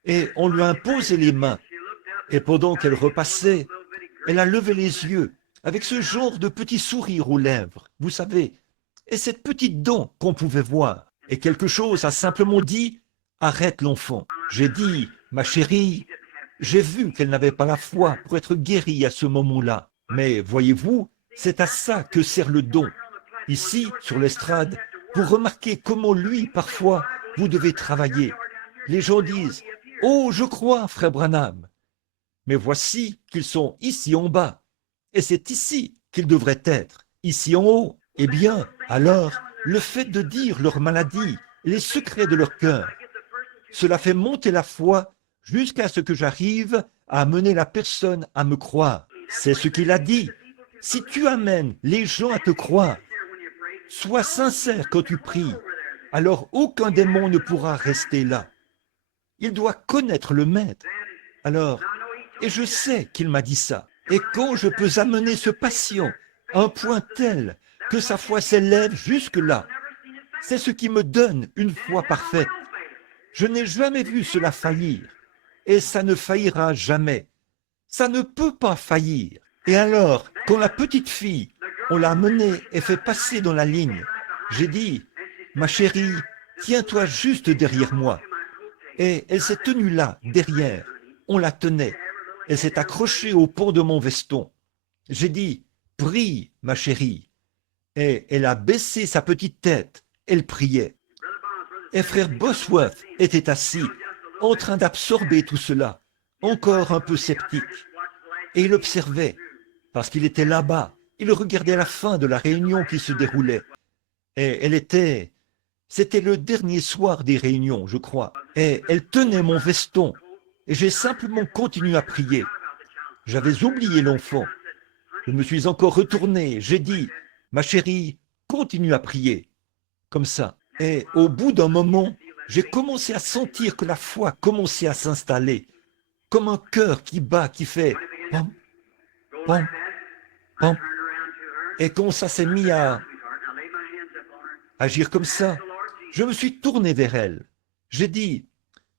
Et on lui a imposé les mains. Et pendant qu'elle repassait, elle a levé les yeux avec ce genre de petit sourire aux lèvres, vous savez, et cette petite dent qu'on pouvait voir. Et quelque chose a simplement dit « Arrête l'enfant ». J'ai dit « Ma chérie », j'ai vu qu'elle n'avait pas la foi pour être guérie à ce moment-là. Mais voyez-vous, c'est à ça que sert le don. Ici, sur l'estrade, vous remarquez comment lui, parfois, vous devez travailler. Les gens disent « Oh, je crois, frère Branham ». Mais voici qu'ils sont ici en bas. Et c'est ici qu'ils devraient être, ici en haut. Eh bien, alors, le fait de dire leur maladie, les secrets de leur cœur, cela fait monter la foi jusqu'à ce que j'arrive à amener la personne à me croire. C'est ce qu'il a dit. Si tu amènes les gens à te croire, sois sincère quand tu pries, alors aucun démon ne pourra rester là. Il doit connaître le maître. Alors, et je sais qu'il m'a dit ça. Et quand je peux amener ce patient à un point tel que sa foi s'élève jusque-là, c'est ce qui me donne une foi parfaite. Je n'ai jamais vu cela faillir, et ça ne faillira jamais. Ça ne peut pas faillir. Et alors, quand la petite fille, on l'a amenée et fait passer dans la ligne, j'ai dit, ma chérie, tiens-toi juste derrière moi. Et elle s'est tenue là, derrière. On la tenait. Elle s'est accrochée au pont de mon veston. J'ai dit, prie, ma chérie. Et elle a baissé sa petite tête. Elle priait. Et frère Bosworth était assis, en train d'absorber tout cela, encore un peu sceptique. Et il observait, parce qu'il était là-bas. Il regardait la fin de la réunion qui se déroulait. Et c'était le dernier soir des réunions, je crois. Et elle tenait mon veston. Et j'ai simplement continué à prier. J'avais oublié l'enfant. Je me suis encore retourné. J'ai dit, ma chérie, continue à prier. Comme ça. Et au bout d'un moment, j'ai commencé à sentir que la foi commençait à s'installer. Comme un cœur qui bat, qui fait pam, pam, pam. Et quand ça s'est mis à agir comme ça, je me suis tourné vers elle. J'ai dit,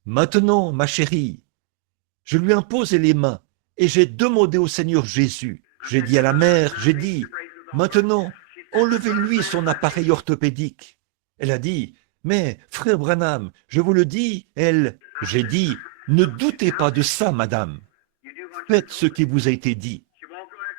maintenant, ma chérie, je lui ai imposé les mains et j'ai demandé au Seigneur Jésus. J'ai dit à la mère, j'ai dit, maintenant, enlevez-lui son appareil orthopédique. Elle a dit, Mais, frère Branham, je vous le dis, elle... J'ai dit, ne doutez pas de ça, madame. Faites ce qui vous a été dit.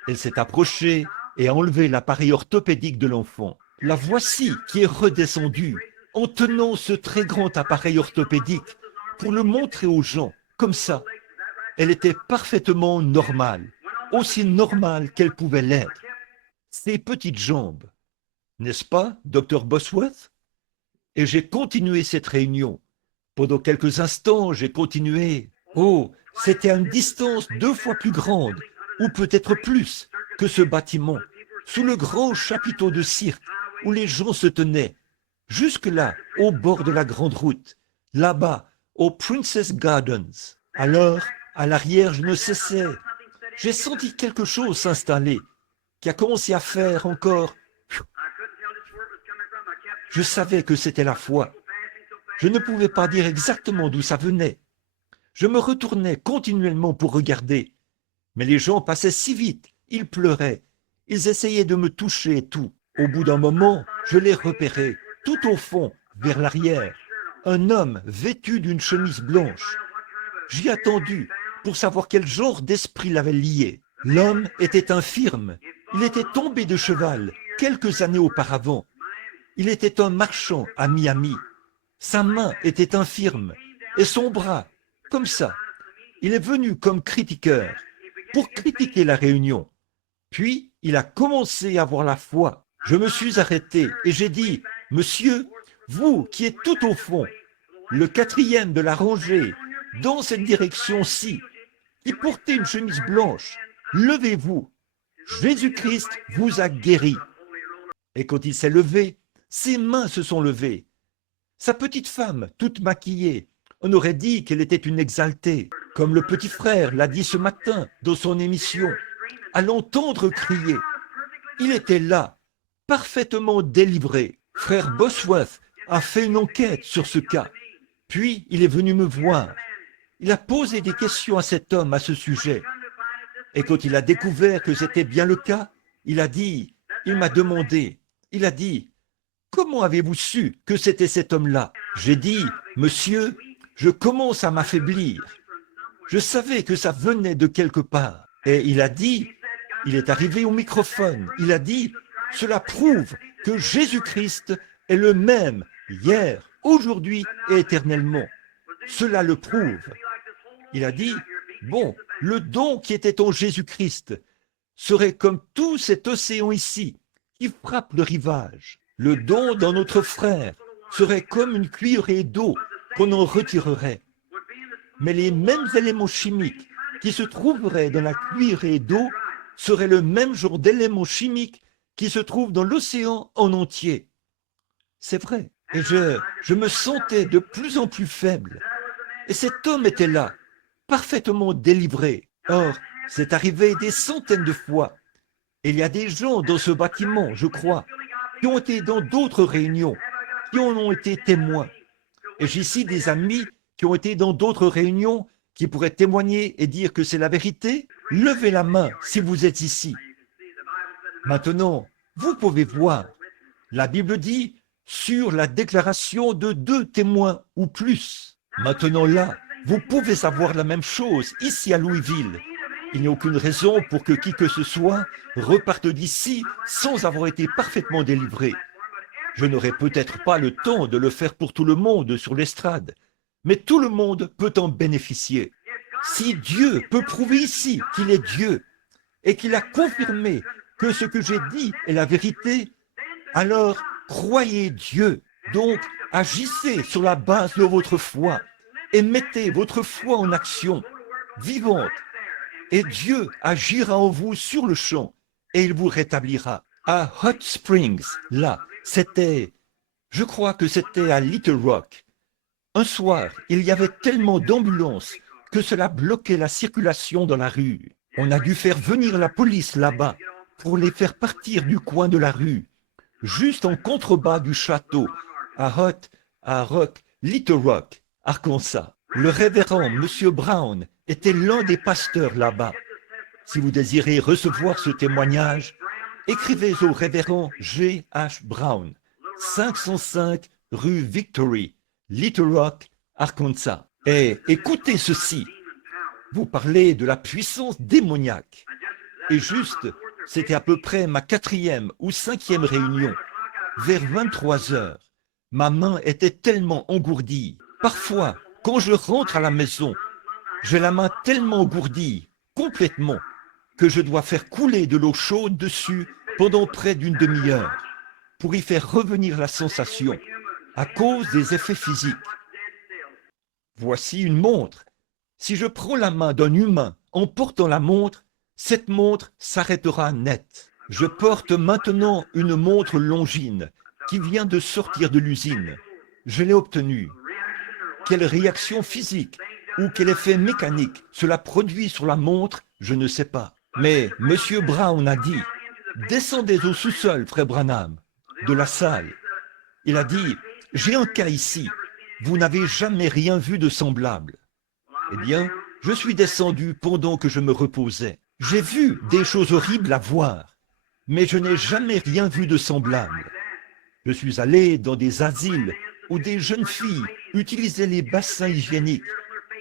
Elle s'est approchée et a enlevé l'appareil orthopédique de l'enfant. La voici qui est redescendue en tenant ce très grand appareil orthopédique pour le montrer aux gens, comme ça. Elle était parfaitement normale, aussi normale qu'elle pouvait l'être. Ses petites jambes, n'est-ce pas, docteur Bosworth? Et j'ai continué cette réunion. Pendant quelques instants, j'ai continué. Oh, c'était à une distance 2 fois plus grande, ou peut-être plus, que ce bâtiment, sous le grand chapiteau de cirque où les gens se tenaient, jusque là, au bord de la grande route, là-bas, au Princess Gardens. Alors, à l'arrière, je ne cessais. J'ai senti quelque chose s'installer, qui a commencé à faire encore. Je savais que c'était la foi. Je ne pouvais pas dire exactement d'où ça venait. Je me retournais continuellement pour regarder. Mais les gens passaient si vite, ils pleuraient, ils essayaient de me toucher et tout. Au bout d'un moment, je les repérais, tout au fond, vers l'arrière. Un homme vêtu d'une chemise blanche. J'y attendu pour savoir quel genre d'esprit l'avait lié. L'homme était infirme. Il était tombé de cheval quelques années auparavant. Il était un marchand à Miami. Sa main était infirme et son bras, comme ça. Il est venu comme critiqueur pour critiquer la réunion. Puis, il a commencé à avoir la foi. Je me suis arrêté et j'ai dit, « Monsieur, vous qui êtes tout au fond, le 4e de la rangée, dans cette direction-ci, qui portez une chemise blanche, levez-vous. Jésus-Christ vous a guéri. » Et quand il s'est levé, ses mains se sont levées. Sa petite femme, toute maquillée, on aurait dit qu'elle était une exaltée, comme le petit frère l'a dit ce matin dans son émission, à l'entendre crier. Il était là, parfaitement délivré. Frère Bosworth a fait une enquête sur ce cas. Puis il est venu me voir. Il a posé des questions à cet homme à ce sujet. Et quand il a découvert que c'était bien le cas, il m'a demandé, il a dit, « Comment avez-vous su que c'était cet homme-là » J'ai dit, « Monsieur, je commence à m'affaiblir. Je savais que ça venait de quelque part. » Et il a dit, il est arrivé au microphone, il a dit, « Cela prouve que Jésus-Christ est le même hier, aujourd'hui et éternellement. Cela le prouve. » Il a dit, « Bon, le don qui était en Jésus-Christ serait comme tout cet océan ici qui frappe le rivage. Le don dans notre frère serait comme une cuillerée d'eau qu'on en retirerait. Mais les mêmes éléments chimiques qui se trouveraient dans la cuillerée d'eau seraient le même genre d'éléments chimiques qui se trouvent dans l'océan en entier. » C'est vrai. Et je me sentais de plus en plus faible. Et cet homme était là, parfaitement délivré. Or, c'est arrivé des centaines de fois. Et il y a des gens dans ce bâtiment, je crois, qui ont été dans d'autres réunions, qui en ont été témoins. Et j'ai ici des amis qui ont été dans d'autres réunions, qui pourraient témoigner et dire que c'est la vérité. Levez la main si vous êtes ici. Maintenant, vous pouvez voir. La Bible dit sur la déclaration de 2 témoins ou plus. Maintenant là, vous pouvez savoir la même chose ici à Louisville. Il n'y a aucune raison pour que qui que ce soit reparte d'ici sans avoir été parfaitement délivré. Je n'aurai peut-être pas le temps de le faire pour tout le monde sur l'estrade, mais tout le monde peut en bénéficier. Si Dieu peut prouver ici qu'il est Dieu et qu'il a confirmé que ce que j'ai dit est la vérité, alors croyez Dieu. Donc agissez sur la base de votre foi et mettez votre foi en action, vivante. Et Dieu agira en vous sur le champ et il vous rétablira. À Hot Springs, là, je crois que c'était à Little Rock. Un soir, il y avait tellement d'ambulances que cela bloquait la circulation dans la rue. On a dû faire venir la police là-bas pour les faire partir du coin de la rue, juste en contrebas du château, Little Rock, Arkansas. Le révérend M. Brown était l'un des pasteurs là-bas. Si vous désirez recevoir ce témoignage, écrivez au révérend G. H. Brown, 505 rue Victory, Little Rock, Arkansas. Et écoutez ceci, vous parlez de la puissance démoniaque. Et juste, c'était à peu près ma 4e ou 5e réunion. Vers 23 heures, ma main était tellement engourdie. Parfois, quand je rentre à la maison, j'ai la main tellement engourdie, complètement, que je dois faire couler de l'eau chaude dessus pendant près d'une demi-heure pour y faire revenir la sensation à cause des effets physiques. Voici une montre. Si je prends la main d'un humain en portant la montre, cette montre s'arrêtera net. Je porte maintenant une montre Longines qui vient de sortir de l'usine. Je l'ai obtenue. Quelle réaction physique ou quel effet mécanique cela produit sur la montre, je ne sais pas. Mais M. Brown a dit, descendez au sous-sol, frère Branham, de la salle. Il a dit, j'ai un cas ici. Vous n'avez jamais rien vu de semblable. Eh bien, je suis descendu pendant que je me reposais. J'ai vu des choses horribles à voir, mais je n'ai jamais rien vu de semblable. Je suis allé dans des asiles où des jeunes filles utilisaient les bassins hygiéniques,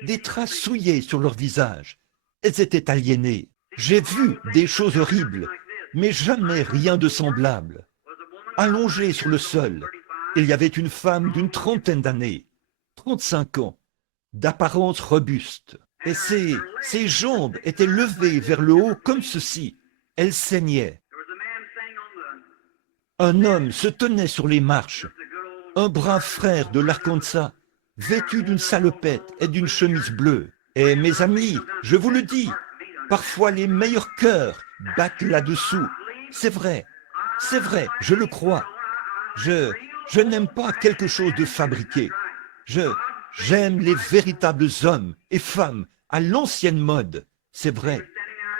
des traces souillées sur leur visage. Elles étaient aliénées. J'ai vu des choses horribles, mais jamais rien de semblable. Allongée sur le sol, il y avait une femme d'une 30aine d'années, 35 ans, d'apparence robuste, et ses jambes étaient levées vers le haut comme ceci. Elle saignait. Un homme se tenait sur les marches, un brave frère de l'Arkansas, vêtu d'une salopette et d'une chemise bleue. Et mes amis, je vous le dis, parfois les meilleurs cœurs battent là-dessous. C'est vrai, je le crois. Je n'aime pas quelque chose de fabriqué. J'aime les véritables hommes et femmes à l'ancienne mode, c'est vrai.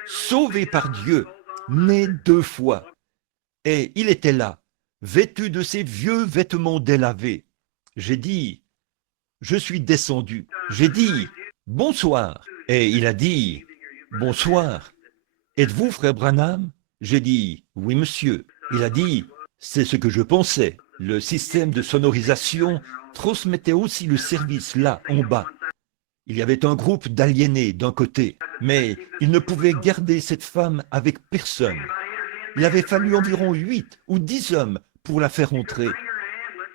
Sauvés par Dieu, nés 2 fois. Et il était là, vêtu de ses vieux vêtements délavés. J'ai dit, je suis descendu. J'ai dit, bonsoir. Et il a dit, bonsoir. Êtes-vous frère Branham? J'ai dit, oui monsieur. Il a dit, c'est ce que je pensais. Le système de sonorisation transmettait aussi le service là, en bas. Il y avait un groupe d'aliénés d'un côté, mais il ne pouvait garder cette femme avec personne. Il avait fallu environ 8 ou 10 hommes pour la faire entrer.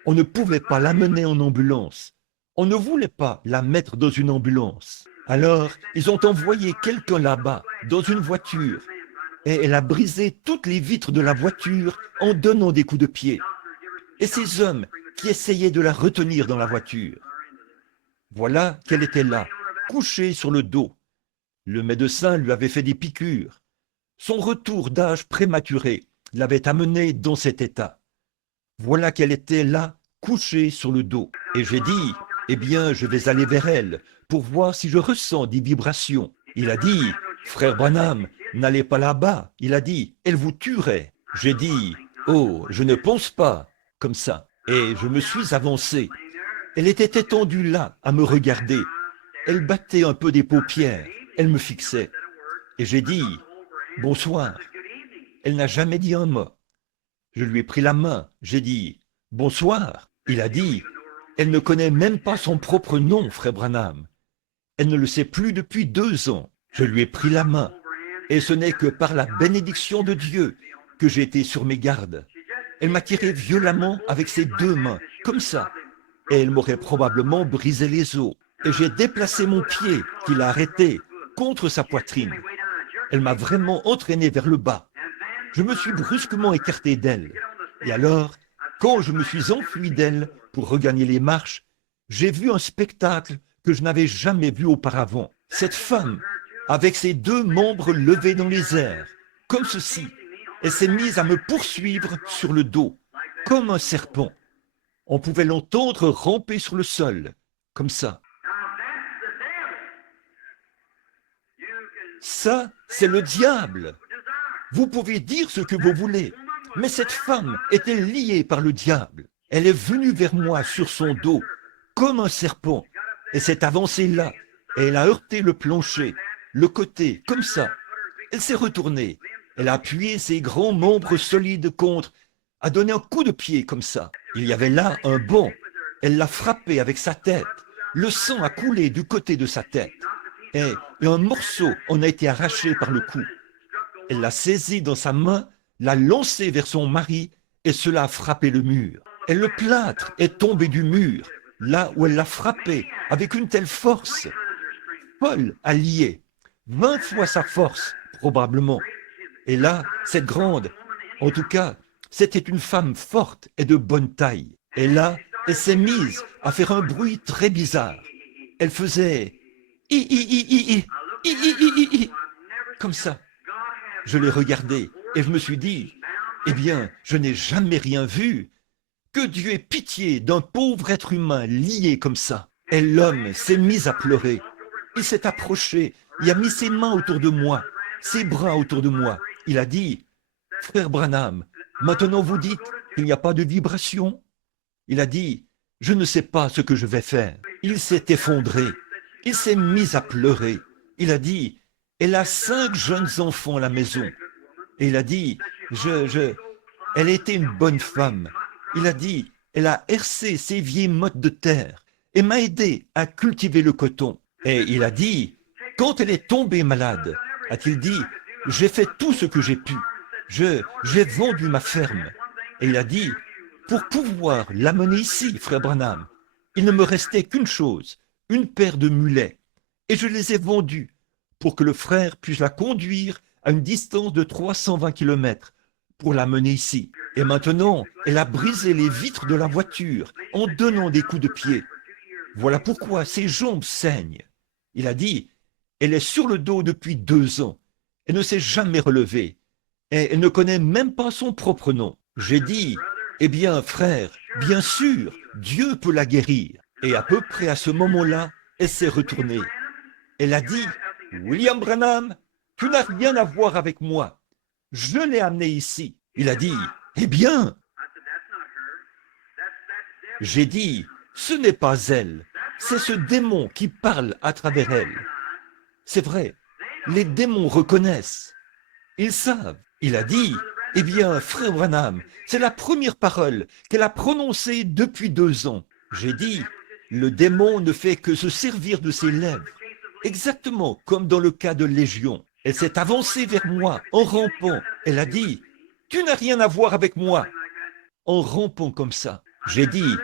On ne pouvait pas l'amener en ambulance. On ne voulait pas la mettre dans une ambulance. Alors, ils ont envoyé quelqu'un là-bas, dans une voiture, et elle a brisé toutes les vitres de la voiture en donnant des coups de pied. Et ces hommes qui essayaient de la retenir dans la voiture. Voilà qu'elle était là, couchée sur le dos. Le médecin lui avait fait des piqûres. Son retour d'âge prématuré l'avait amenée dans cet état. Voilà qu'elle était là, couchée sur le dos. Et j'ai dit, eh bien, je vais aller vers elle pour voir si je ressens des vibrations. Il a dit, frère Branham, n'allez pas là-bas. Il a dit, elle vous tuerait. J'ai dit, oh, je ne pense pas, comme ça. Et je me suis avancé. Elle était étendue là, à me regarder. Elle battait un peu des paupières. Elle me fixait. Et j'ai dit, bonsoir. Elle n'a jamais dit un mot. Je lui ai pris la main. J'ai dit, bonsoir. Il a dit, elle ne connaît même pas son propre nom, frère Branham. Elle ne le sait plus depuis 2 ans. Je lui ai pris la main. Et ce n'est que par la bénédiction de Dieu que j'ai été sur mes gardes. Elle m'a tiré violemment avec ses 2 mains, comme ça. Et elle m'aurait probablement brisé les os. Et j'ai déplacé mon pied, qui l'a arrêté, contre sa poitrine. Elle m'a vraiment entraîné vers le bas. Je me suis brusquement écarté d'elle. Et alors, quand je me suis enfui d'elle pour regagner les marches, j'ai vu un spectacle que je n'avais jamais vu auparavant. Cette femme, avec ses 2 membres levés dans les airs, comme ceci, elle s'est mise à me poursuivre sur le dos, comme un serpent. On pouvait l'entendre ramper sur le sol, comme ça. Ça, c'est le diable. Vous pouvez dire ce que vous voulez, mais cette femme était liée par le diable. Elle est venue vers moi sur son dos, comme un serpent. Elle s'est avancée là, et elle a heurté le plancher, le côté, comme ça. Elle s'est retournée. Elle a appuyé ses grands membres solides contre, a donné un coup de pied comme ça. Il y avait là un banc. Elle l'a frappé avec sa tête. Le sang a coulé du côté de sa tête. Et un morceau en a été arraché par le coup. Elle l'a saisi dans sa main, l'a lancé vers son mari, et cela a frappé le mur. Et le plâtre est tombé du mur, là où elle l'a frappé, avec une telle force. Paul a lié 20 fois sa force, probablement. Et là, cette grande, en tout cas, c'était une femme forte et de bonne taille. Et là, elle s'est mise à faire un bruit très bizarre. Elle faisait i i i i i i i i i i comme ça. Je l'ai regardée et je me suis dit, eh bien, je n'ai jamais rien vu. Que Dieu ait pitié d'un pauvre être humain lié comme ça. Et l'homme s'est mis à pleurer. Il s'est approché, il a mis ses mains autour de moi, ses bras autour de moi. Il a dit, frère Branham, maintenant vous dites qu'il n'y a pas de vibration. Il a dit, je ne sais pas ce que je vais faire. Il s'est effondré, il s'est mis à pleurer. Il a dit, elle a 5 jeunes enfants à la maison. Et il a dit, elle était une bonne femme. Il a dit, elle a hercé ses vieilles mottes de terre et m'a aidé à cultiver le coton. Et il a dit, quand elle est tombée malade, a-t-il dit, j'ai fait tout ce que j'ai pu. J'ai vendu ma ferme. Et il a dit, pour pouvoir l'amener ici, frère Branham, il ne me restait qu'une chose, une paire de mulets. Et je les ai vendus pour que le frère puisse la conduire à une distance de 320 km pour l'amener ici. Et maintenant, elle a brisé les vitres de la voiture en donnant des coups de pied. Voilà pourquoi ses jambes saignent. Il a dit, elle est sur le dos depuis 2 ans. Elle ne s'est jamais relevée. Et elle ne connaît même pas son propre nom. J'ai dit, eh bien, frère, bien sûr, Dieu peut la guérir. Et à peu près à ce moment-là, elle s'est retournée. Elle a dit, William Branham, tu n'as rien à voir avec moi. Je l'ai amené ici. Il a dit, eh bien, j'ai dit, ce n'est pas elle, c'est ce démon qui parle à travers elle. C'est vrai, les démons reconnaissent, ils savent. Il a dit, eh bien, frère Branham, c'est la première parole qu'elle a prononcée depuis 2 ans. J'ai dit, le démon ne fait que se servir de ses lèvres, exactement comme dans le cas de Légion. Elle s'est avancée vers moi en rampant. Elle a dit, tu n'as rien à voir avec moi. En rampant comme ça, j'ai dit,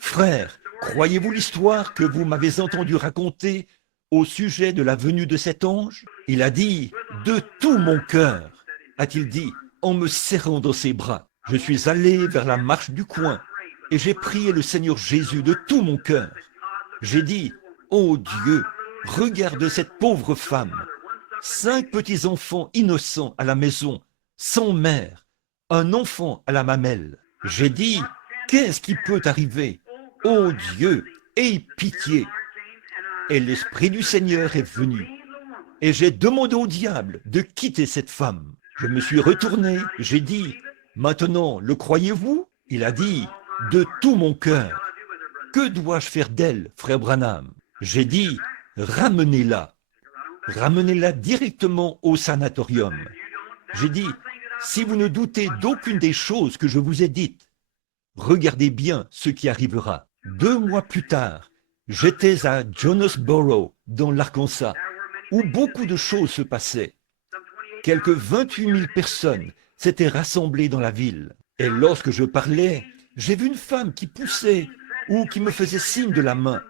frère, croyez-vous l'histoire que vous m'avez entendu raconter au sujet de la venue de cet ange? Il a dit, de tout mon cœur, a-t-il dit, en me serrant dans ses bras. Je suis allé vers la marche du coin et j'ai prié le Seigneur Jésus de tout mon cœur. J'ai dit, ô Dieu, regarde cette pauvre femme. 5 petits-enfants innocents à la maison, sans mère, un enfant à la mamelle. J'ai dit, qu'est-ce qui peut arriver? Ô Dieu, aie pitié. Et l'Esprit du Seigneur est venu. Et j'ai demandé au diable de quitter cette femme. Je me suis retourné, j'ai dit, maintenant, le croyez-vous? Il a dit, de tout mon cœur. Que dois-je faire d'elle, frère Branham? J'ai dit, ramenez-la. Ramenez-la directement au sanatorium. J'ai dit, si vous ne doutez d'aucune des choses que je vous ai dites, regardez bien ce qui arrivera. 2 mois plus tard, j'étais à Jonesboro, dans l'Arkansas, où beaucoup de choses se passaient. Quelques 28 000 personnes s'étaient rassemblées dans la ville. Et lorsque je parlais, j'ai vu une femme qui poussait ou qui me faisait signe de la main.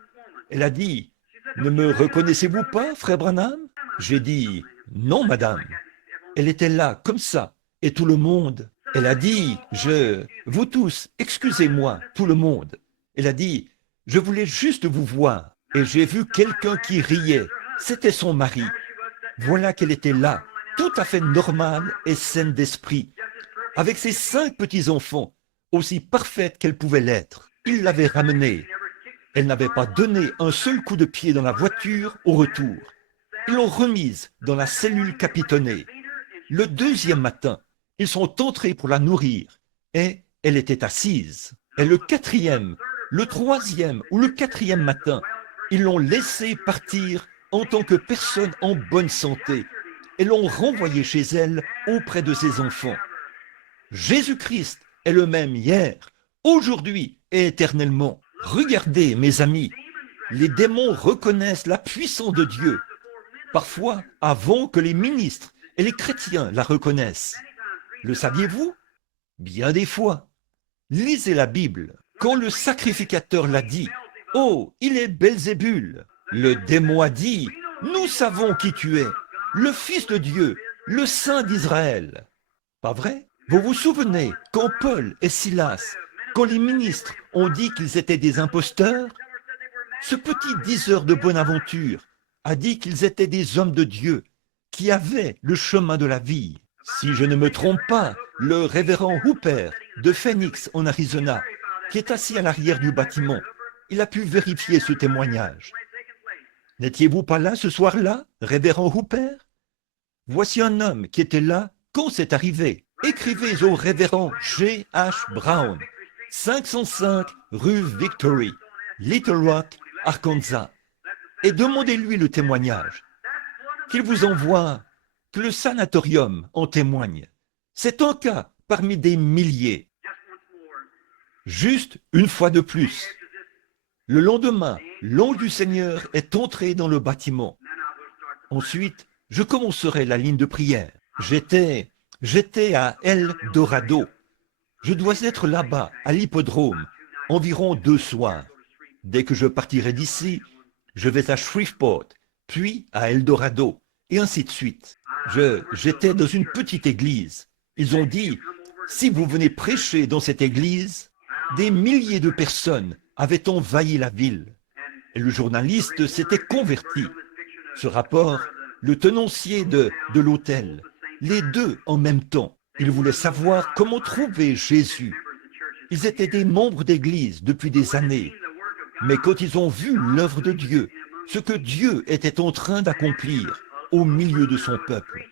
Elle a dit, « Ne me reconnaissez-vous pas, frère Branham ?» J'ai dit, « Non, madame. » Elle était là, comme ça, et tout le monde. Elle a dit, « Vous tous, excusez-moi, tout le monde. » Elle a dit, « Je voulais juste vous voir. » Et j'ai vu quelqu'un qui riait. C'était son mari. Voilà qu'elle était là, tout à fait normale et saine d'esprit, avec ses 5 petits-enfants, aussi parfaite qu'elle pouvait l'être. Il l'avait ramenée. Elle n'avait pas donné un seul coup de pied dans la voiture au retour. Ils l'ont remise dans la cellule capitonnée. Le 2e matin, ils sont entrés pour la nourrir et elle était assise. Et le 4e, le 3e ou le 4e matin, ils l'ont laissée partir en tant que personne en bonne santé et l'ont renvoyée chez elle auprès de ses enfants. Jésus-Christ est le même hier, aujourd'hui et éternellement. Regardez, mes amis, les démons reconnaissent la puissance de Dieu, parfois avant que les ministres et les chrétiens la reconnaissent. Le saviez-vous? Bien des fois. Lisez la Bible. Quand le sacrificateur l'a dit, « Oh, il est Belzébul », le démon a dit, « Nous savons qui tu es, le Fils de Dieu, le Saint d'Israël. » Pas vrai? Vous vous souvenez quand Paul et Silas, quand les ministres ont dit qu'ils étaient des imposteurs, ce petit diseur de bonne aventure a dit qu'ils étaient des hommes de Dieu qui avaient le chemin de la vie. Si je ne me trompe pas, le révérend Hooper de Phoenix en Arizona, qui est assis à l'arrière du bâtiment, il a pu vérifier ce témoignage. N'étiez-vous pas là ce soir-là, révérend Hooper? Voici un homme qui était là quand c'est arrivé. Écrivez au révérend G. H. Brown, 505 rue Victory, Little Rock, Arkansas, et demandez-lui le témoignage. Qu'il vous envoie, que le sanatorium en témoigne. C'est un cas parmi des milliers. Juste une fois de plus. Le lendemain, l'ange du Seigneur est entré dans le bâtiment. Ensuite, je commencerai la ligne de prière. J'étais à El Dorado. Je dois être là-bas, à l'hippodrome, environ 2 soirs. Dès que je partirai d'ici, je vais à Shreveport, puis à El Dorado, et ainsi de suite. J'étais dans une petite église. Ils ont dit, si vous venez prêcher dans cette église, des milliers de personnes avaient envahi la ville. Et le journaliste s'était converti. Ce rapport, le tenancier de l'hôtel, les deux en même temps. Ils voulaient savoir comment trouver Jésus. Ils étaient des membres d'église depuis des années. Mais quand ils ont vu l'œuvre de Dieu, ce que Dieu était en train d'accomplir au milieu de son peuple,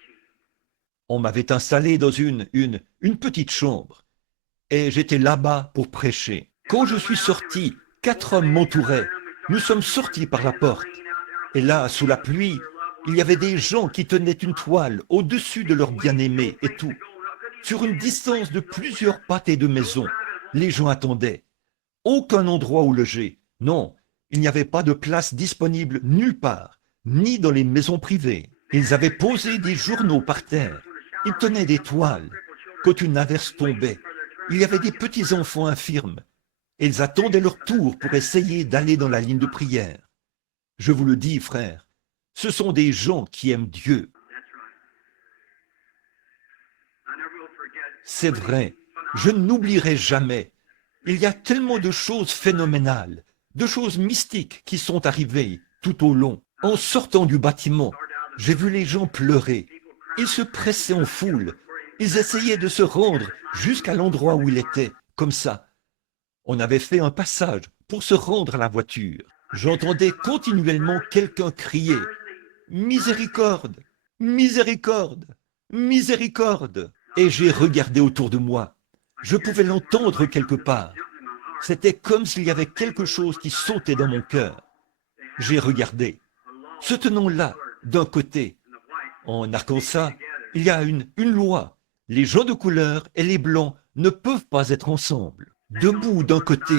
on m'avait installé dans une petite chambre et j'étais là-bas pour prêcher. Quand je suis sorti, 4 hommes m'entouraient. Nous sommes sortis par la porte. Et là, sous la pluie, il y avait des gens qui tenaient une toile au-dessus de leur bien-aimé et tout. Sur une distance de plusieurs pâtés de maison, les gens attendaient. Aucun endroit où loger. Non, il n'y avait pas de place disponible nulle part, ni dans les maisons privées. Ils avaient posé des journaux par terre. Ils tenaient des toiles. Quand une averse tombait, il y avait des petits enfants infirmes. Ils attendaient leur tour pour essayer d'aller dans la ligne de prière. Je vous le dis, frères, ce sont des gens qui aiment Dieu. C'est vrai, je n'oublierai jamais. Il y a tellement de choses phénoménales, de choses mystiques qui sont arrivées tout au long. En sortant du bâtiment, j'ai vu les gens pleurer. Ils se pressaient en foule. Ils essayaient de se rendre jusqu'à l'endroit où il était, comme ça. On avait fait un passage pour se rendre à la voiture. J'entendais continuellement quelqu'un crier « Miséricorde! Miséricorde! Miséricorde !» Et j'ai regardé autour de moi. Je pouvais l'entendre quelque part. C'était comme s'il y avait quelque chose qui sautait dans mon cœur. J'ai regardé. Ce tenant-là, d'un côté, en Arkansas, il y a une loi. Les gens de couleur et les blancs ne peuvent pas être ensemble. Debout d'un côté,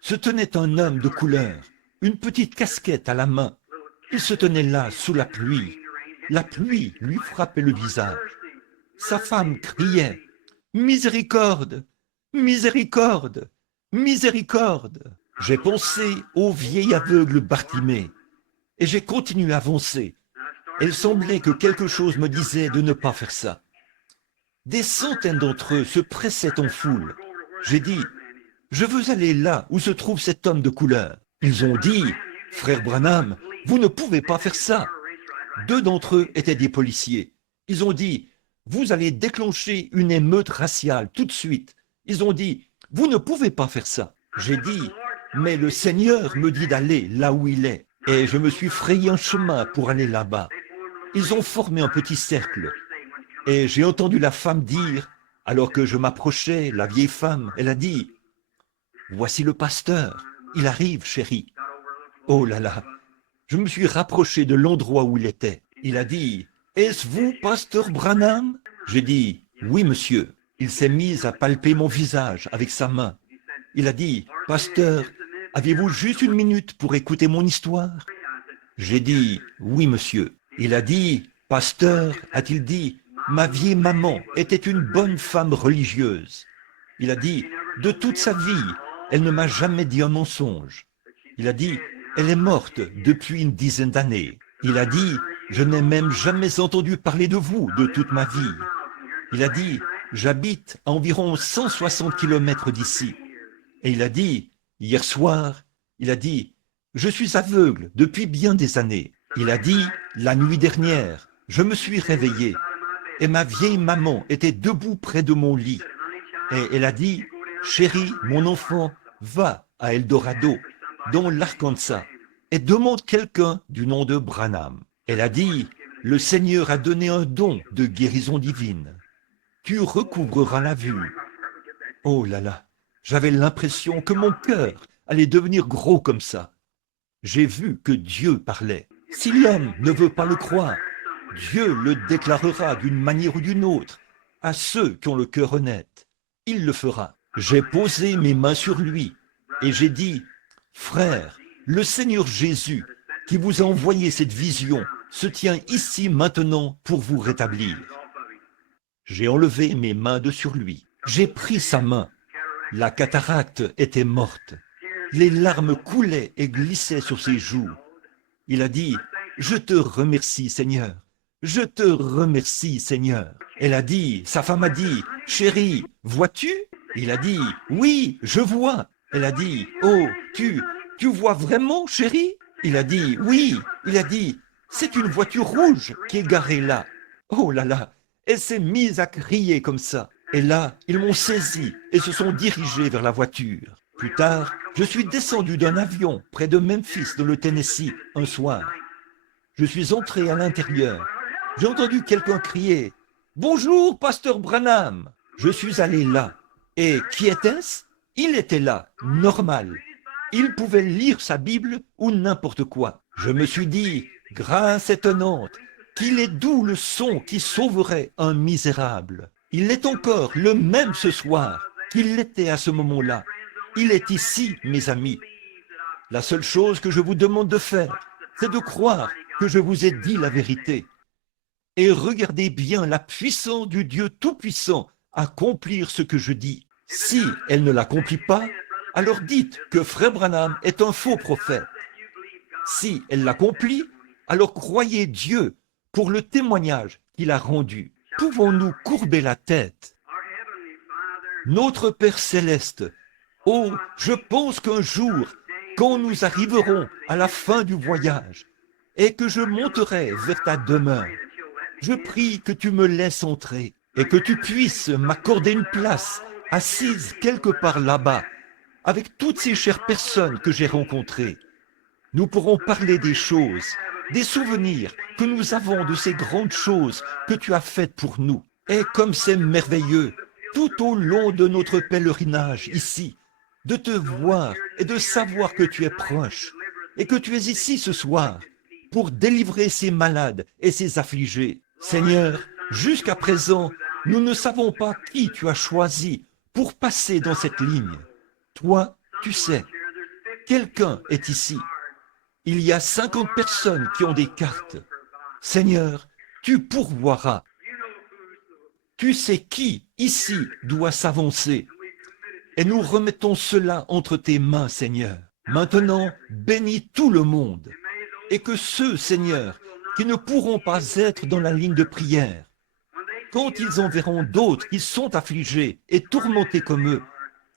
se tenait un homme de couleur, une petite casquette à la main. Il se tenait là, sous la pluie. La pluie lui frappait le visage. Sa femme criait « Miséricorde! Miséricorde! Miséricorde !» J'ai pensé au vieil aveugle Bartimée et j'ai continué à avancer. Il semblait que quelque chose me disait de ne pas faire ça. Des centaines d'entre eux se pressaient en foule. J'ai dit « Je veux aller là où se trouve cet homme de couleur. » Ils ont dit « Frère Branham, vous ne pouvez pas faire ça. » 2 d'entre eux étaient des policiers. Ils ont dit « Vous allez déclencher une émeute raciale tout de suite. » Ils ont dit « Vous ne pouvez pas faire ça. » J'ai dit « Mais le Seigneur me dit d'aller là où il est. » Et je me suis frayé un chemin pour aller là-bas. Ils ont formé un petit cercle. Et j'ai entendu la femme dire, alors que je m'approchais, la vieille femme, elle a dit « Voici le pasteur, il arrive, chérie. » Oh là là, je me suis rapproché de l'endroit où il était. Il a dit « Est-ce vous, pasteur Branham ?» J'ai dit « Oui, monsieur. » Il s'est mis à palper mon visage avec sa main. Il a dit, « Pasteur, avez-vous juste une minute pour écouter mon histoire ?» J'ai dit, « Oui, monsieur. » Il a dit, « Pasteur, a-t-il dit, ma vieille maman était une bonne femme religieuse. » Il a dit, « De toute sa vie, elle ne m'a jamais dit un mensonge. » Il a dit, « Elle est morte depuis une dizaine d'années. » Il a dit, « Je n'ai même jamais entendu parler de vous de toute ma vie. » Il a dit, « J'habite à environ 160 kilomètres d'ici. » Et il a dit, hier soir, il a dit, « Je suis aveugle depuis bien des années. » Il a dit, « La nuit dernière, je me suis réveillé et ma vieille maman était debout près de mon lit. Et elle a dit, « Chérie, mon enfant, va à Eldorado, dans l'Arkansas, et demande quelqu'un du nom de Branham. » Elle a dit, « Le Seigneur a donné un don de guérison divine. Tu recouvreras la vue. » Oh là là, j'avais l'impression que mon cœur allait devenir gros comme ça. J'ai vu que Dieu parlait. Si l'homme ne veut pas le croire, Dieu le déclarera d'une manière ou d'une autre à ceux qui ont le cœur honnête. Il le fera. J'ai posé mes mains sur lui et j'ai dit, « Frère, le Seigneur Jésus qui vous a envoyé cette vision se tient ici maintenant pour vous rétablir. » J'ai enlevé mes mains de sur lui. J'ai pris sa main. La cataracte était morte. Les larmes coulaient et glissaient sur ses joues. Il a dit, « Je te remercie, Seigneur. Je te remercie, Seigneur. » Elle a dit, sa femme a dit, « Chérie, vois-tu » Il a dit, « Oui, je vois. » Elle a dit, « Oh, tu vois vraiment, chérie » Il a dit, « Oui. » Il a dit, « C'est une voiture rouge qui est garée là. » Oh là là, elle s'est mise à crier comme ça. Et là, ils m'ont saisi et se sont dirigés vers la voiture. Plus tard, je suis descendu d'un avion près de Memphis, dans le Tennessee, un soir. Je suis entré à l'intérieur. J'ai entendu quelqu'un crier, « Bonjour, pasteur Branham !» Je suis allé là. Et qui était-ce? Il était là, normal. Il pouvait lire sa Bible ou n'importe quoi. Je me suis dit, grâce étonnante, qu'il est doux le son qui sauverait un misérable. Il est encore le même ce soir qu'il l'était à ce moment-là. Il est ici, mes amis. La seule chose que je vous demande de faire, c'est de croire que je vous ai dit la vérité. Et regardez bien la puissance du Dieu Tout-Puissant accomplir ce que je dis. Si elle ne l'accomplit pas, alors dites que Frère Branham est un faux prophète. Si elle l'accomplit, alors croyez Dieu pour le témoignage qu'il a rendu. Pouvons-nous courber la tête? Notre Père Céleste, oh, je pense qu'un jour, quand nous arriverons à la fin du voyage et que je monterai vers ta demeure, je prie que tu me laisses entrer et que tu puisses m'accorder une place assise quelque part là-bas avec toutes ces chères personnes que j'ai rencontrées. Nous pourrons parler des choses, des souvenirs que nous avons de ces grandes choses que tu as faites pour nous. Et comme c'est merveilleux, tout au long de notre pèlerinage ici, de te voir et de savoir que tu es proche et que tu es ici ce soir pour délivrer ces malades et ces affligés. Seigneur, jusqu'à présent, nous ne savons pas qui tu as choisi pour passer dans cette ligne. Toi, tu sais, quelqu'un est ici. Il y a 50 personnes qui ont des cartes. Seigneur, tu pourvoiras. Tu sais qui, ici, doit s'avancer. Et nous remettons cela entre tes mains, Seigneur. Maintenant, bénis tout le monde. Et que ceux, Seigneur, qui ne pourront pas être dans la ligne de prière, quand ils en verront d'autres qui sont affligés et tourmentés comme eux,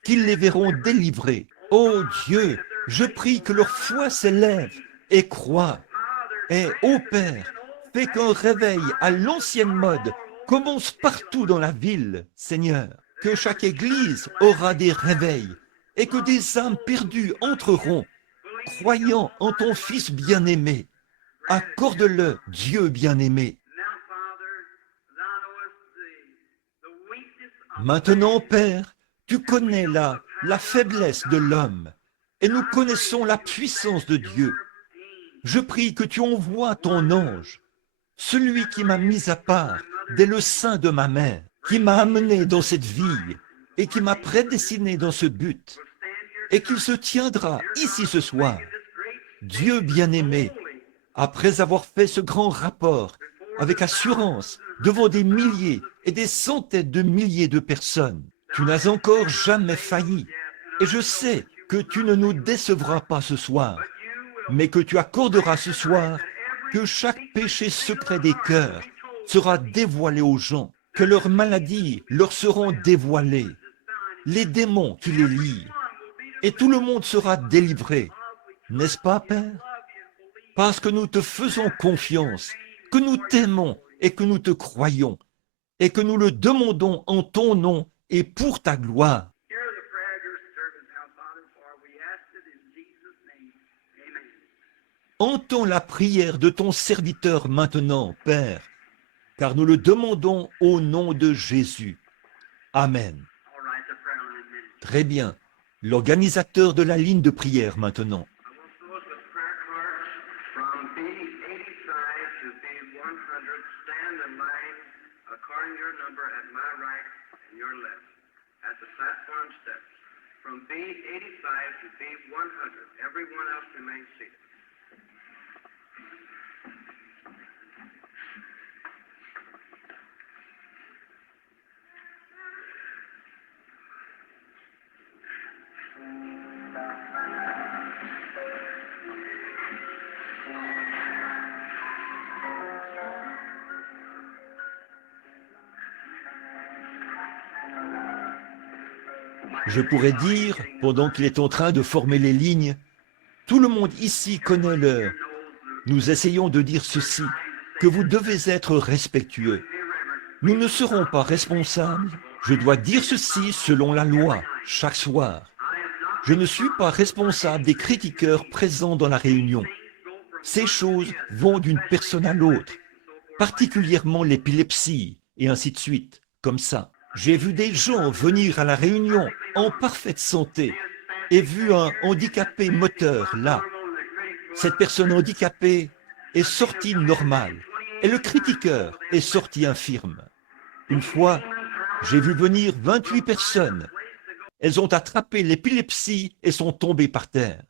qu'ils les verront délivrés. Ô Dieu, je prie que leur foi s'élève et croit. Et, ô Père, fais qu'un réveil à l'ancienne mode commence partout dans la ville, Seigneur. Que chaque église aura des réveils et que des âmes perdues entreront, croyant en ton Fils bien-aimé. Accorde-le, Dieu bien-aimé. Maintenant, Père, tu connais la faiblesse de l'homme et nous connaissons la puissance de Dieu. Je prie que tu envoies ton ange, celui qui m'a mis à part dès le sein de ma mère, qui m'a amené dans cette vie et qui m'a prédestiné dans ce but, et qu'il se tiendra ici ce soir. Dieu bien-aimé, après avoir fait ce grand rapport avec assurance devant des milliers et des centaines de milliers de personnes, tu n'as encore jamais failli. Et je sais que tu ne nous décevras pas ce soir, mais que tu accorderas ce soir que chaque péché secret des cœurs sera dévoilé aux gens, que leurs maladies leur seront dévoilées, les démons qui les lient, et tout le monde sera délivré. N'est-ce pas, Père? Parce que nous te faisons confiance, que nous t'aimons et que nous te croyons, et que nous le demandons en ton nom et pour ta gloire. Entends la prière de ton serviteur maintenant, Père, car nous le demandons au nom de Jésus. Amen. Très bien. L'organisateur de la ligne de prière maintenant. From B85 to B100. Everyone else remains seated. Je pourrais dire, pendant qu'il est en train de former les lignes, tout le monde ici connaît le... Nous essayons de dire ceci, que vous devez être respectueux. Nous ne serons pas responsables. Je dois dire ceci selon la loi, chaque soir. Je ne suis pas responsable des critiqueurs présents dans la réunion. Ces choses vont d'une personne à l'autre, particulièrement l'épilepsie, et ainsi de suite, comme ça. J'ai vu des gens venir à la réunion en parfaite santé et vu un handicapé moteur là. Cette personne handicapée est sortie normale et le critiqueur est sorti infirme. Une fois, j'ai vu venir 28 personnes. Elles ont attrapé l'épilepsie et sont tombées par terre.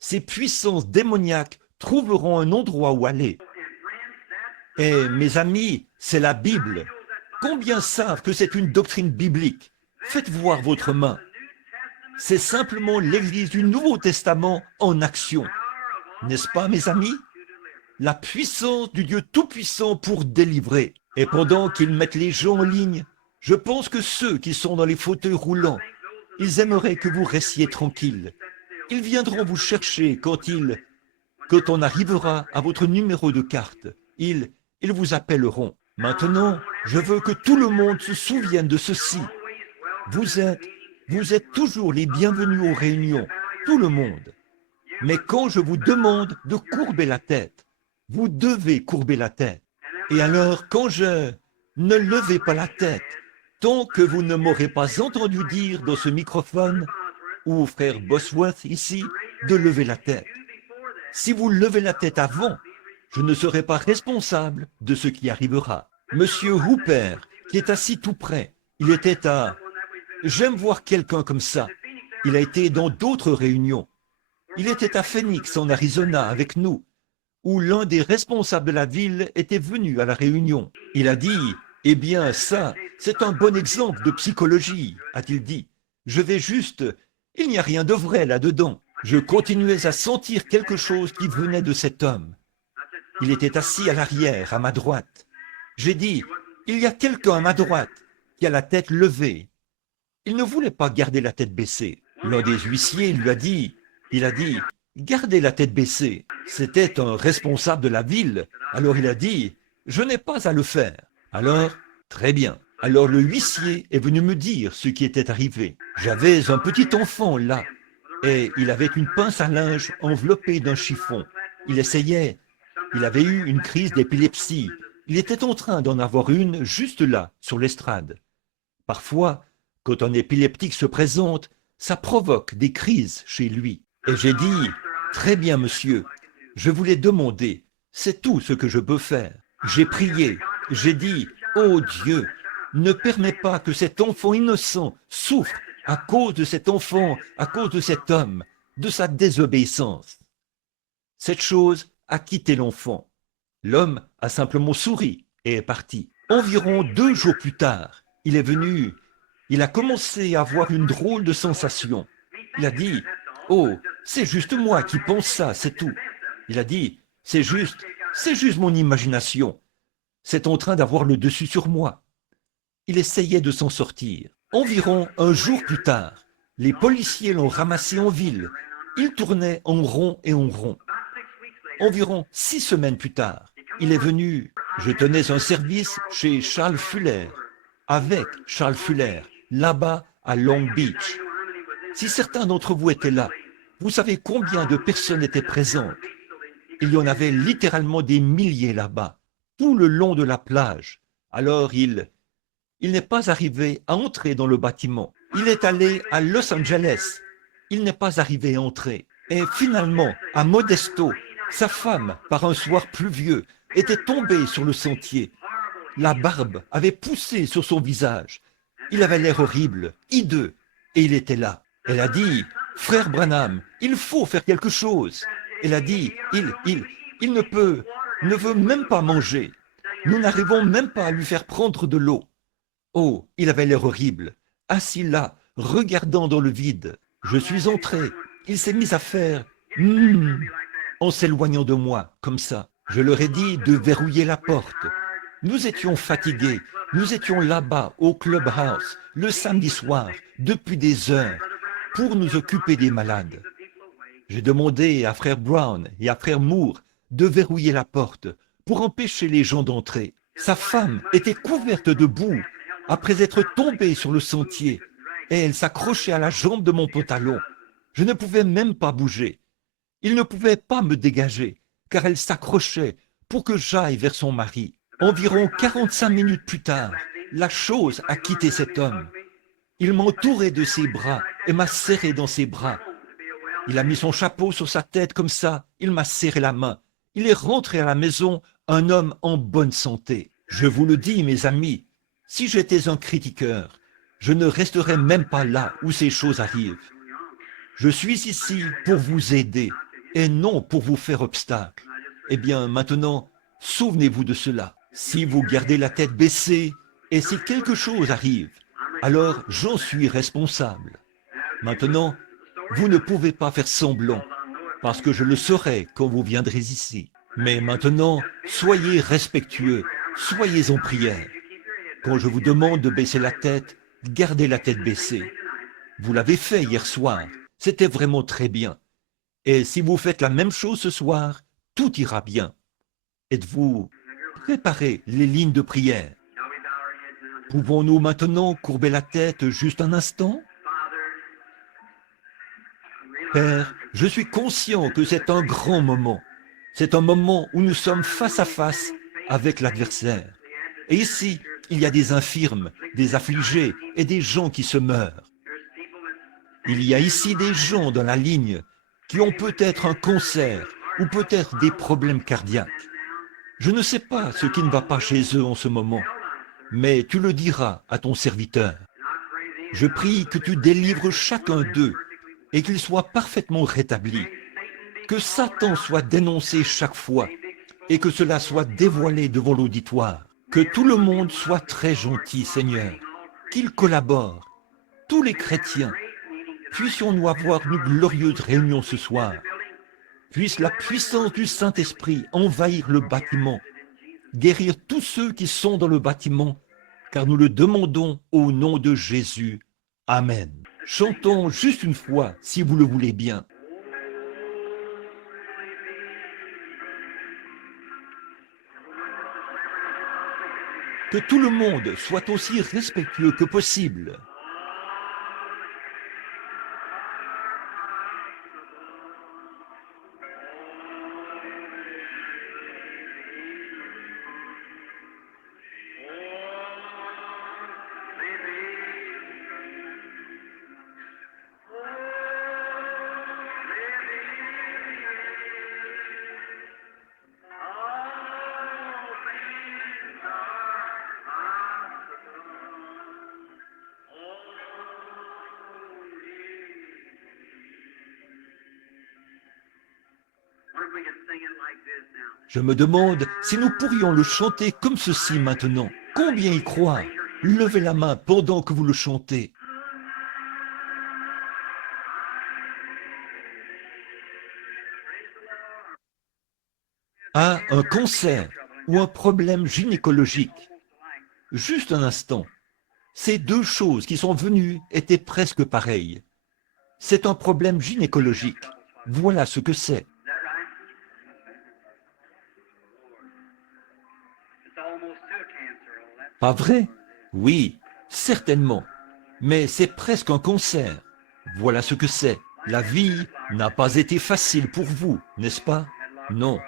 Ces puissances démoniaques trouveront un endroit où aller. Et mes amis, c'est la Bible. Combien savent que c'est une doctrine biblique? Faites voir votre main. C'est simplement l'Église du Nouveau Testament en action. N'est-ce pas, mes amis? La puissance du Dieu Tout-Puissant pour délivrer. Et pendant qu'ils mettent les gens en ligne, je pense que ceux qui sont dans les fauteuils roulants, ils aimeraient que vous restiez tranquilles. Ils viendront vous chercher quand on arrivera à votre numéro de carte. Ils vous appelleront. Maintenant, je veux que tout le monde se souvienne de ceci. Vous êtes toujours les bienvenus aux réunions, tout le monde. Mais quand je vous demande de courber la tête, vous devez courber la tête. Et alors, quand ne levez pas la tête, tant que vous ne m'aurez pas entendu dire dans ce microphone, ou frère Bosworth ici, de lever la tête. Si vous levez la tête avant, je ne serai pas responsable de ce qui arrivera. Monsieur Hooper, qui est assis tout près, il était à... J'aime voir quelqu'un comme ça. Il a été dans d'autres réunions. Il était à Phoenix, en Arizona, avec nous, où l'un des responsables de la ville était venu à la réunion. Il a dit, « Eh bien, ça, c'est un bon exemple de psychologie, a-t-il dit. Je vais juste... Il n'y a rien de vrai là-dedans. » Je continuais à sentir quelque chose qui venait de cet homme. Il était assis à l'arrière, à ma droite. J'ai dit, il y a quelqu'un à ma droite qui a la tête levée. Il ne voulait pas garder la tête baissée. L'un des huissiers lui a dit, gardez la tête baissée. C'était un responsable de la ville. Alors il a dit, je n'ai pas à le faire. Alors, très bien. Alors le huissier est venu me dire ce qui était arrivé. J'avais un petit enfant là, et il avait une pince à linge enveloppée d'un chiffon. Il avait eu une crise d'épilepsie. Il était en train d'en avoir une juste là, sur l'estrade. Parfois, quand un épileptique se présente, ça provoque des crises chez lui. Et j'ai dit, très bien monsieur, je vous l'ai demandé, c'est tout ce que je peux faire. J'ai prié, j'ai dit, oh Dieu, Ne permets pas que cet enfant innocent souffre à cause de cet enfant, à cause de cet homme, de sa désobéissance. Cette chose a quitté l'enfant. L'homme a simplement souri et est parti. Environ 2 jours plus tard, il est venu. Il a commencé à avoir une drôle de sensation. Il a dit, « Oh, c'est juste moi qui pense ça, c'est tout. » Il a dit, « c'est juste mon imagination. C'est en train d'avoir le dessus sur moi. » Il essayait de s'en sortir. Environ un jour plus tard, les policiers l'ont ramassé en ville. Il tournait en rond et en rond. Environ 6 semaines plus tard, il est venu. Je tenais un service chez Charles Fuller, avec Charles Fuller, là-bas à Long Beach. Si certains d'entre vous étaient là, vous savez combien de personnes étaient présentes. Il y en avait littéralement des milliers là-bas, tout le long de la plage. Alors il n'est pas arrivé à entrer dans le bâtiment. Il est allé à Los Angeles. Il n'est pas arrivé à entrer. Et finalement, à Modesto, sa femme, par un soir pluvieux, était tombée sur le sentier. La barbe avait poussé sur son visage. Il avait l'air horrible, hideux, et il était là. Elle a dit, « Frère Branham, il faut faire quelque chose. » Elle a dit, « Il ne veut même pas manger. Nous n'arrivons même pas à lui faire prendre de l'eau. » Oh, il avait l'air horrible, assis là, regardant dans le vide. Je suis entré. Il s'est mis à faire en s'éloignant de moi, comme ça. Je leur ai dit de verrouiller la porte. Nous étions fatigués. Nous étions là-bas, au clubhouse, le samedi soir, depuis des heures, pour nous occuper des malades. J'ai demandé à frère Brown et à frère Moore de verrouiller la porte pour empêcher les gens d'entrer. Sa femme était couverte de boue après être tombée sur le sentier et elle s'accrochait à la jambe de mon pantalon. Je ne pouvais même pas bouger. Il ne pouvait pas me dégager car elle s'accrochait pour que j'aille vers son mari. Environ 45 minutes plus tard, la chose a quitté cet homme. Il m'entourait de ses bras et m'a serré dans ses bras. Il a mis son chapeau sur sa tête comme ça, il m'a serré la main. Il est rentré à la maison, un homme en bonne santé. Je vous le dis, mes amis, si j'étais un critiqueur, je ne resterais même pas là où ces choses arrivent. Je suis ici pour vous aider et non pour vous faire obstacle. Eh bien, maintenant, souvenez-vous de cela. Si vous gardez la tête baissée et si quelque chose arrive, alors j'en suis responsable. Maintenant, vous ne pouvez pas faire semblant, parce que je le saurai quand vous viendrez ici. Mais maintenant, soyez respectueux, soyez en prière. Quand je vous demande de baisser la tête, gardez la tête baissée. Vous l'avez fait hier soir, c'était vraiment très bien. Et si vous faites la même chose ce soir, tout ira bien. Êtes-vous préparé les lignes de prière? Pouvons-nous maintenant courber la tête juste un instant? Père, je suis conscient que c'est un grand moment. C'est un moment où nous sommes face à face avec l'adversaire. Et ici, il y a des infirmes, des affligés et des gens qui se meurent. Il y a ici des gens dans la ligne qui ont peut-être un cancer ou peut-être des problèmes cardiaques. Je ne sais pas ce qui ne va pas chez eux en ce moment, mais tu le diras à ton serviteur. Je prie que tu délivres chacun d'eux et qu'ils soient parfaitement rétablis. Que Satan soit dénoncé chaque fois et que cela soit dévoilé devant l'auditoire. Que tout le monde soit très gentil, Seigneur. Qu'il collabore. Tous les chrétiens. Puissions-nous avoir une glorieuse réunion ce soir. Puisse la puissance du Saint-Esprit envahir le bâtiment, guérir tous ceux qui sont dans le bâtiment, car nous le demandons au nom de Jésus. Amen. Chantons juste une fois, si vous le voulez bien. Que tout le monde soit aussi respectueux que possible. we could sing it like this now. Je me demande si nous pourrions le chanter comme ceci maintenant. Combien y croient? Levez la main pendant que vous le chantez. À un cancer ou un problème gynécologique. Juste un instant. Ces deux choses qui sont venues étaient presque pareilles. C'est un problème gynécologique. Voilà ce que c'est. Is that right? It's almost to a cancer. Oh, that's Pas vrai? Oui, certainement. Mais c'est presque un cancer. Voilà ce que c'est. La vie n'a pas été facile pour vous, n'est-ce pas? Non.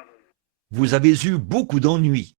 Vous avez eu beaucoup d'ennuis.